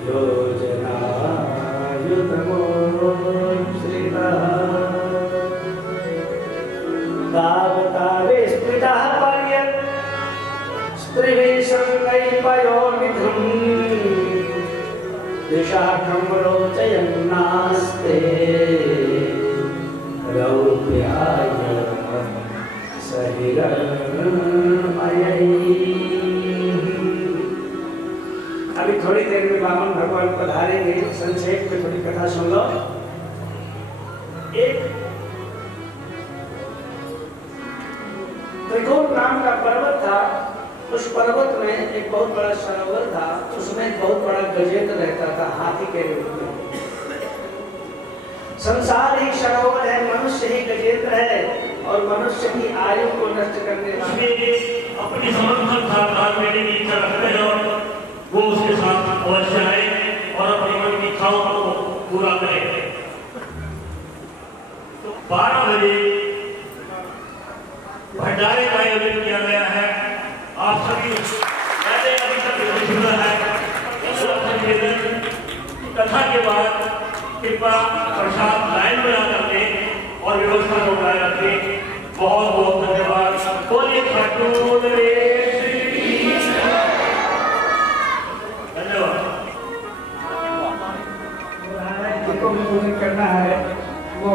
योजनायुतमोश्रितः तावतावे स्मृतः पर्यत् स्त्रिभिः सङ्कैपयोनिधम् दिशाखं रोचयन्नास्ते रौप्याय सहिरमयैः। अभी थोड़ी देर में वामन भगवान पधारेंगे, संक्षेप में थोड़ी कथा सुन लो। एक त्रिकोण नाम का पर्वत था, उस पर्वत में एक बहुत बड़ा सरोवर था, उसमें एक बहुत बड़ा गजेंद्र रहता था हाथी के रूप में। संसार ही सरोवर है, मनुष्य ही गजेंद्र है और मनुष्य की आयु को नष्ट करने वाले अपनी समर्थन सावधान मेरे की इच्छा रखते हैं और वो उसके साथ अवश्य आए और अपनी मन की इच्छाओं को पूरा करें। तो 12 बजे भंडारे का आयोजन किया गया है। आप सभी पहले अभी तक सुना है। कथा के बाद कृपा प्रसाद लाइन में आकर के और व्यवस्था को बनाए रखें। बहुत बहुत धन्यवाद। बोलिए खाटून रे धन्यवाद। जिनको भी पूजन करना है वो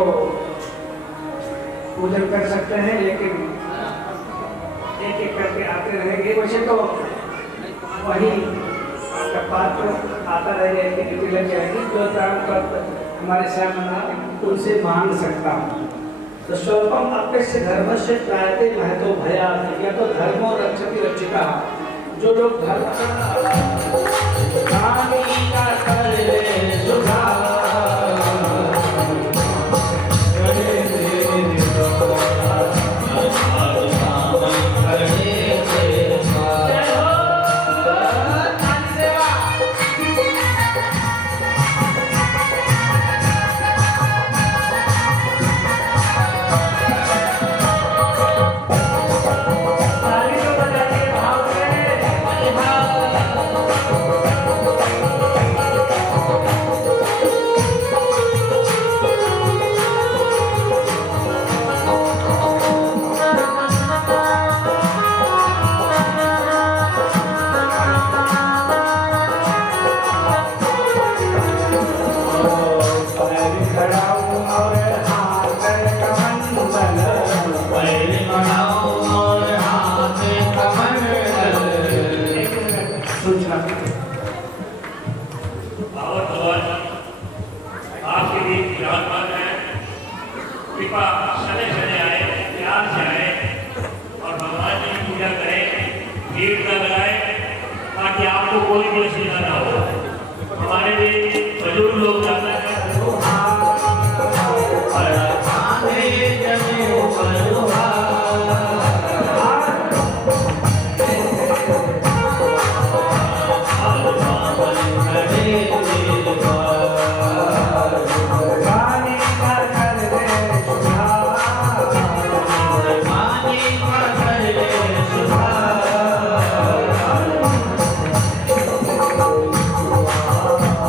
पूजन कर सकते हैं, लेकिन एक एक करके आते रहेंगे। वैसे तो वही आपका पात्र आता रहेगा, एक ड्यूटी लग जाएगी। जो दान पर हमारे श्यामना उनसे मांग सकता हूँ। तो स्वल्पम अप्यस्य धर्मस्य त्रायते महतो भयात्, या तो धर्मो रक्षति रक्षिता। जो लोग धर्म का कोई भी असुविधा ना हो। हमारे लिए बुजुर्ग लोग जाते हैं।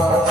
Bye.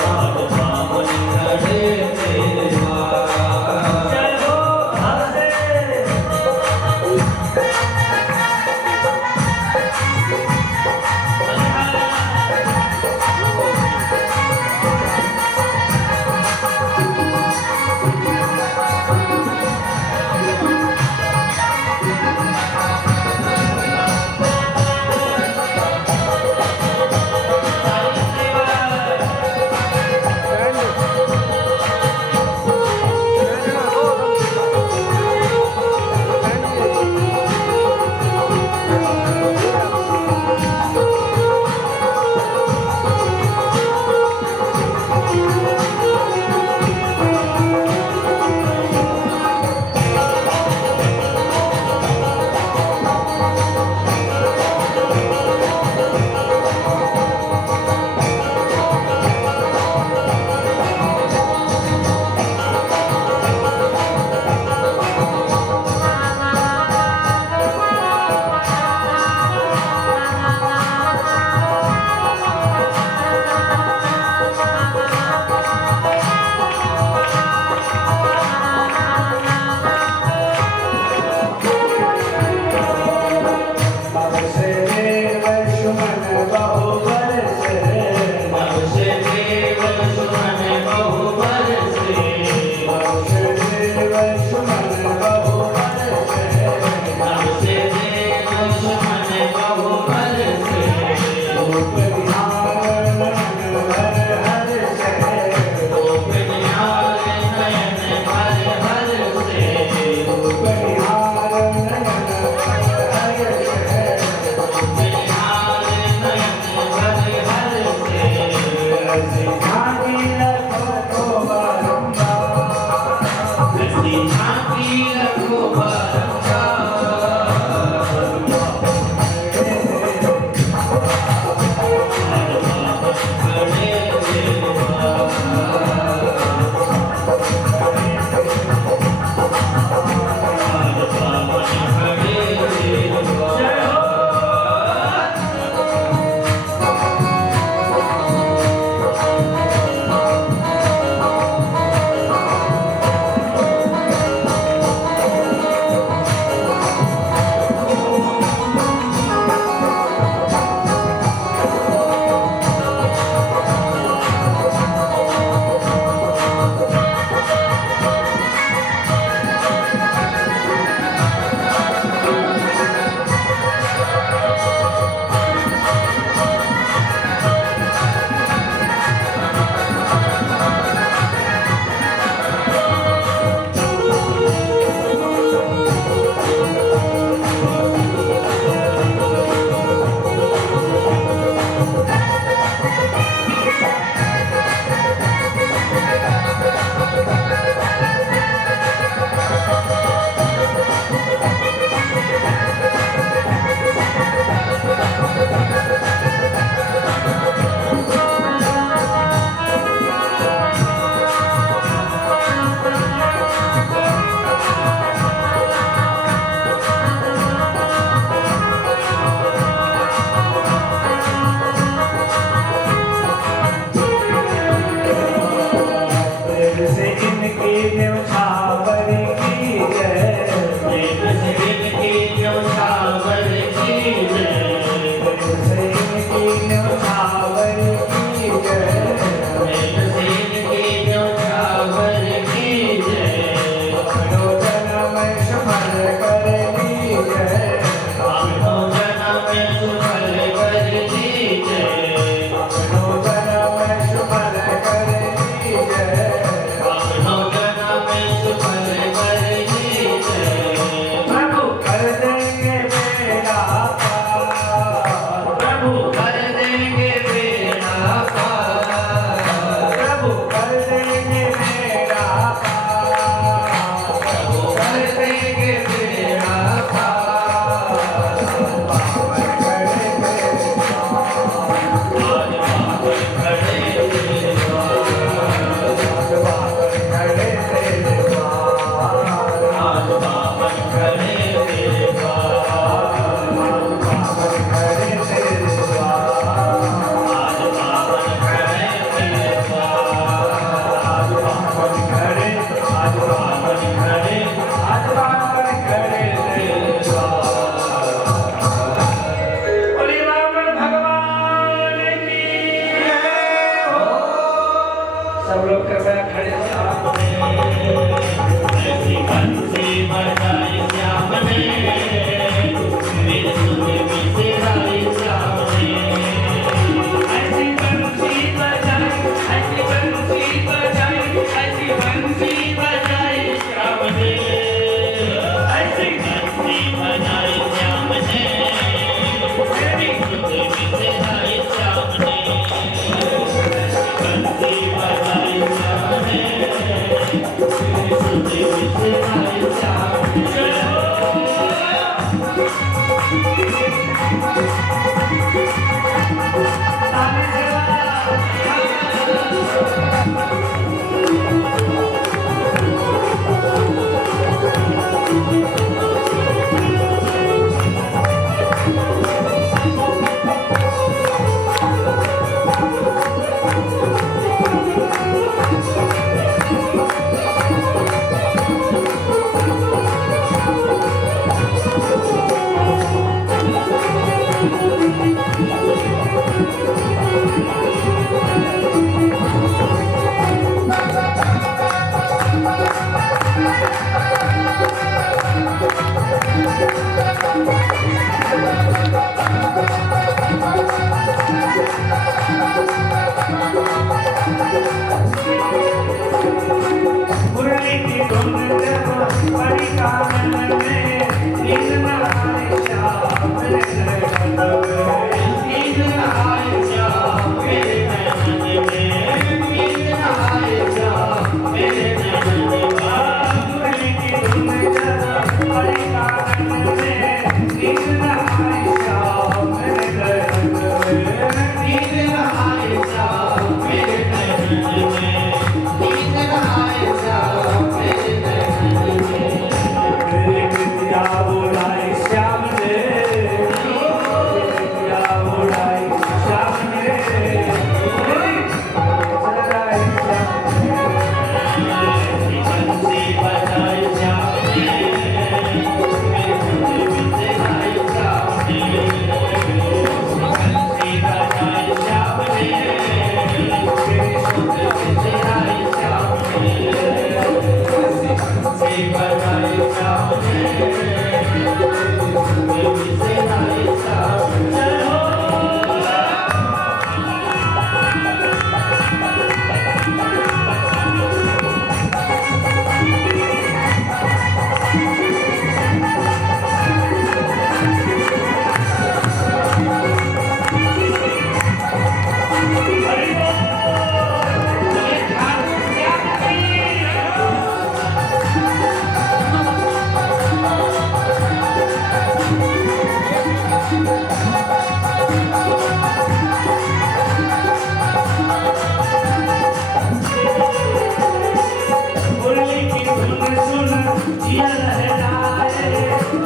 ये लहराए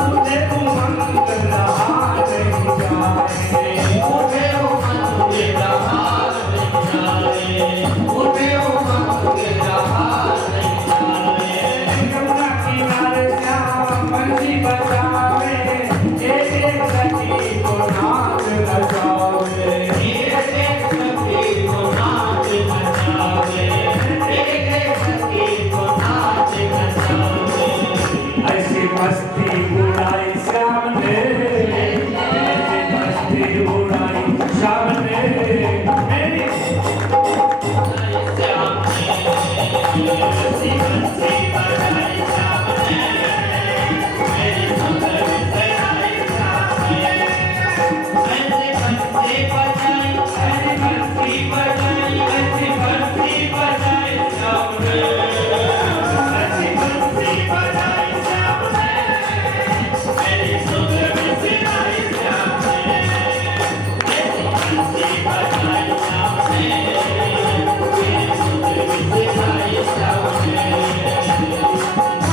उठे उमंग रहा नहीं जाए उठे उमंग रहा नहीं जाए उठे उमंग रहा नहीं जाए गंगा किनारे श्याम बंसी बजावे एक एक सखी को नाच नचावे एक एक सखी को नाच नचावे एक एक सखी को नाच नचावे ऐसी मस्ती उड़ाई श्याम ने ऐसी मस्ती उड़ाई श्याम ने मेरी श्याम ने ऐसी बंसी बजाई श्याम ने मेरी सुंदर सजाई श्याम ने ऐसी बंसी बजाई ऐसी बंसी बजाई ऐसी बंसी बजाई श्याम ने ऐसी बंसी बजाई श्याम ने मेरी सुंदर सजाई श्याम ने ऐसी बंसी बजाई श्याम ने मेरी सुंदर सजाई श्याम ने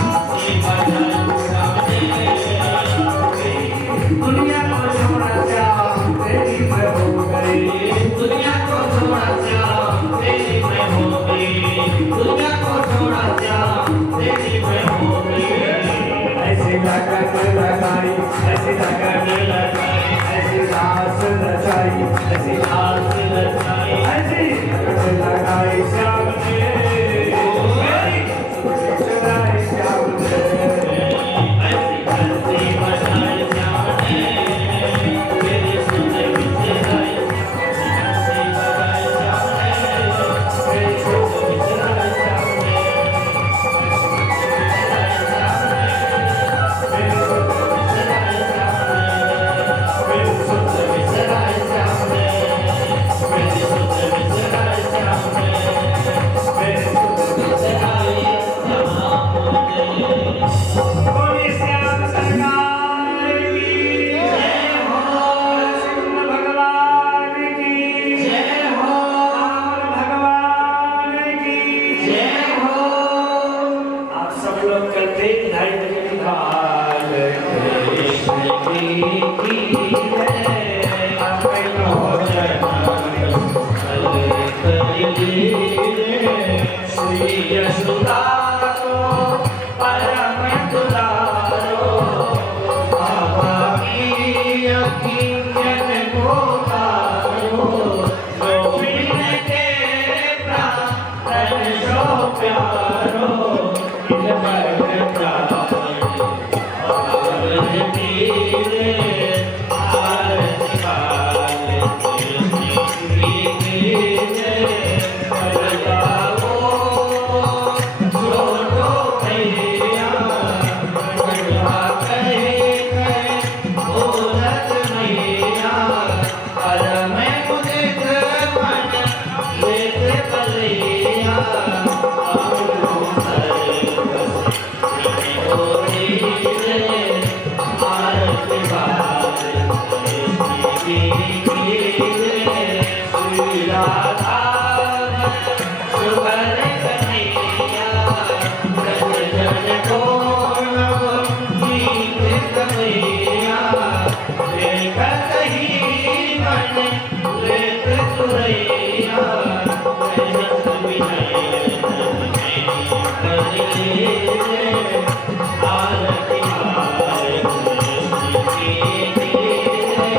बंसी बजाई श्याम ने दुनिया को छोड़ा श्याम तेरी मैं हो गई दुनिया को छोड़ा श्याम तेरी मैं हो गई दुनिया को छोड़ा श्याम तेरी मैं हो गई ऐसी लगन लगाई ऐसी लगन लगाई ऐसी रास रचाई ऐसी आस लगाई ऐसी लगन लगाई श्याम ने मेरी चढ़ाई श्याम ने ऐसी बंसी बजाई श्याम ने मेरी सुंदर सजाई बंसी बजाई श्याम ने मेरी सुंदर सजाई श्याम ने मेरी सुंदर सजाई श्याम ने मेरी सुंदर सजाई श्याम ने मेरी सुंदर सजाई श्याम ने बोलिए श्याम सरकार की जय हो कृष्ण भगवान की जय हो राम भगवान की जय हो आप सब लोग करते 2:30 बजे की घाट कृष्ण की जय आप कहीं हो जाए श्री यशोदारो परम दुलारो बाबा की अकिंचन गोपारो गोविंद के प्राण सो प्यारो इन पर आरती रे आरती वाले कृष्ण की जय बजाओ छोड़ो भैया बजा कहे बोलत मैया पर मैं मुदित मन लेत बलैया आओ सर्वस होरी रे आरती वाले कृष्ण की जय श्री राधा शुभर कन्हैया जन जन को नव गीत कन्हैया लेखत ही मन लेत तुरैया कहत विनय आरती हाय कृष्ण की जय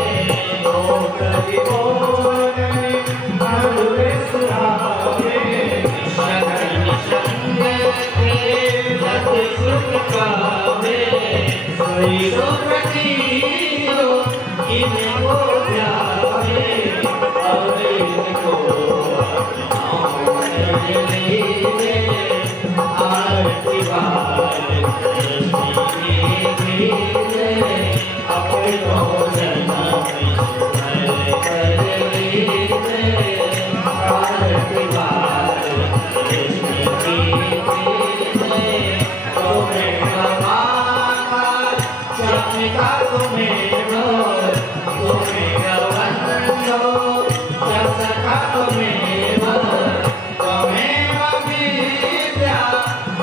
ओ कवि बोलने मधुर सुहावे शरण संग तेरे रत सुख पावे सोई सुप्रतीयो इनको ध्यावे अवेद को अपनाओ ले आरती वाले कृष्ण की जय अपनो जन्म कर आरती वाले कृष्ण की जय तुम्हें चमिका तुम्हें वंदो सखा तुम्हें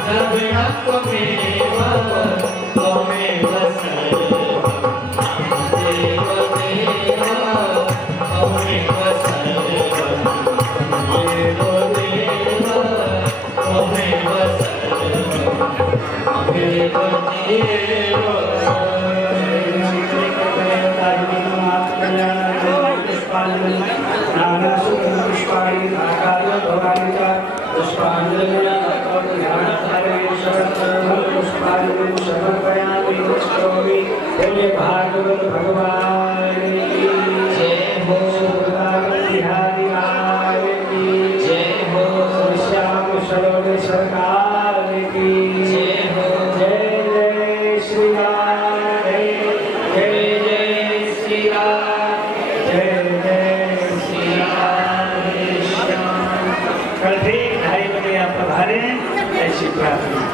द्रविण तुम्हें भागवत भगवान की जय हो, बिहारी लाल की जय हो, श्याम सरोवर सरकार की जय हो। जय जय श्री राम, जय जय श्री राम, जय जय श्री राम। कल ठीक 2:30 बजे आप पधारे, ऐसी प्रार्थना।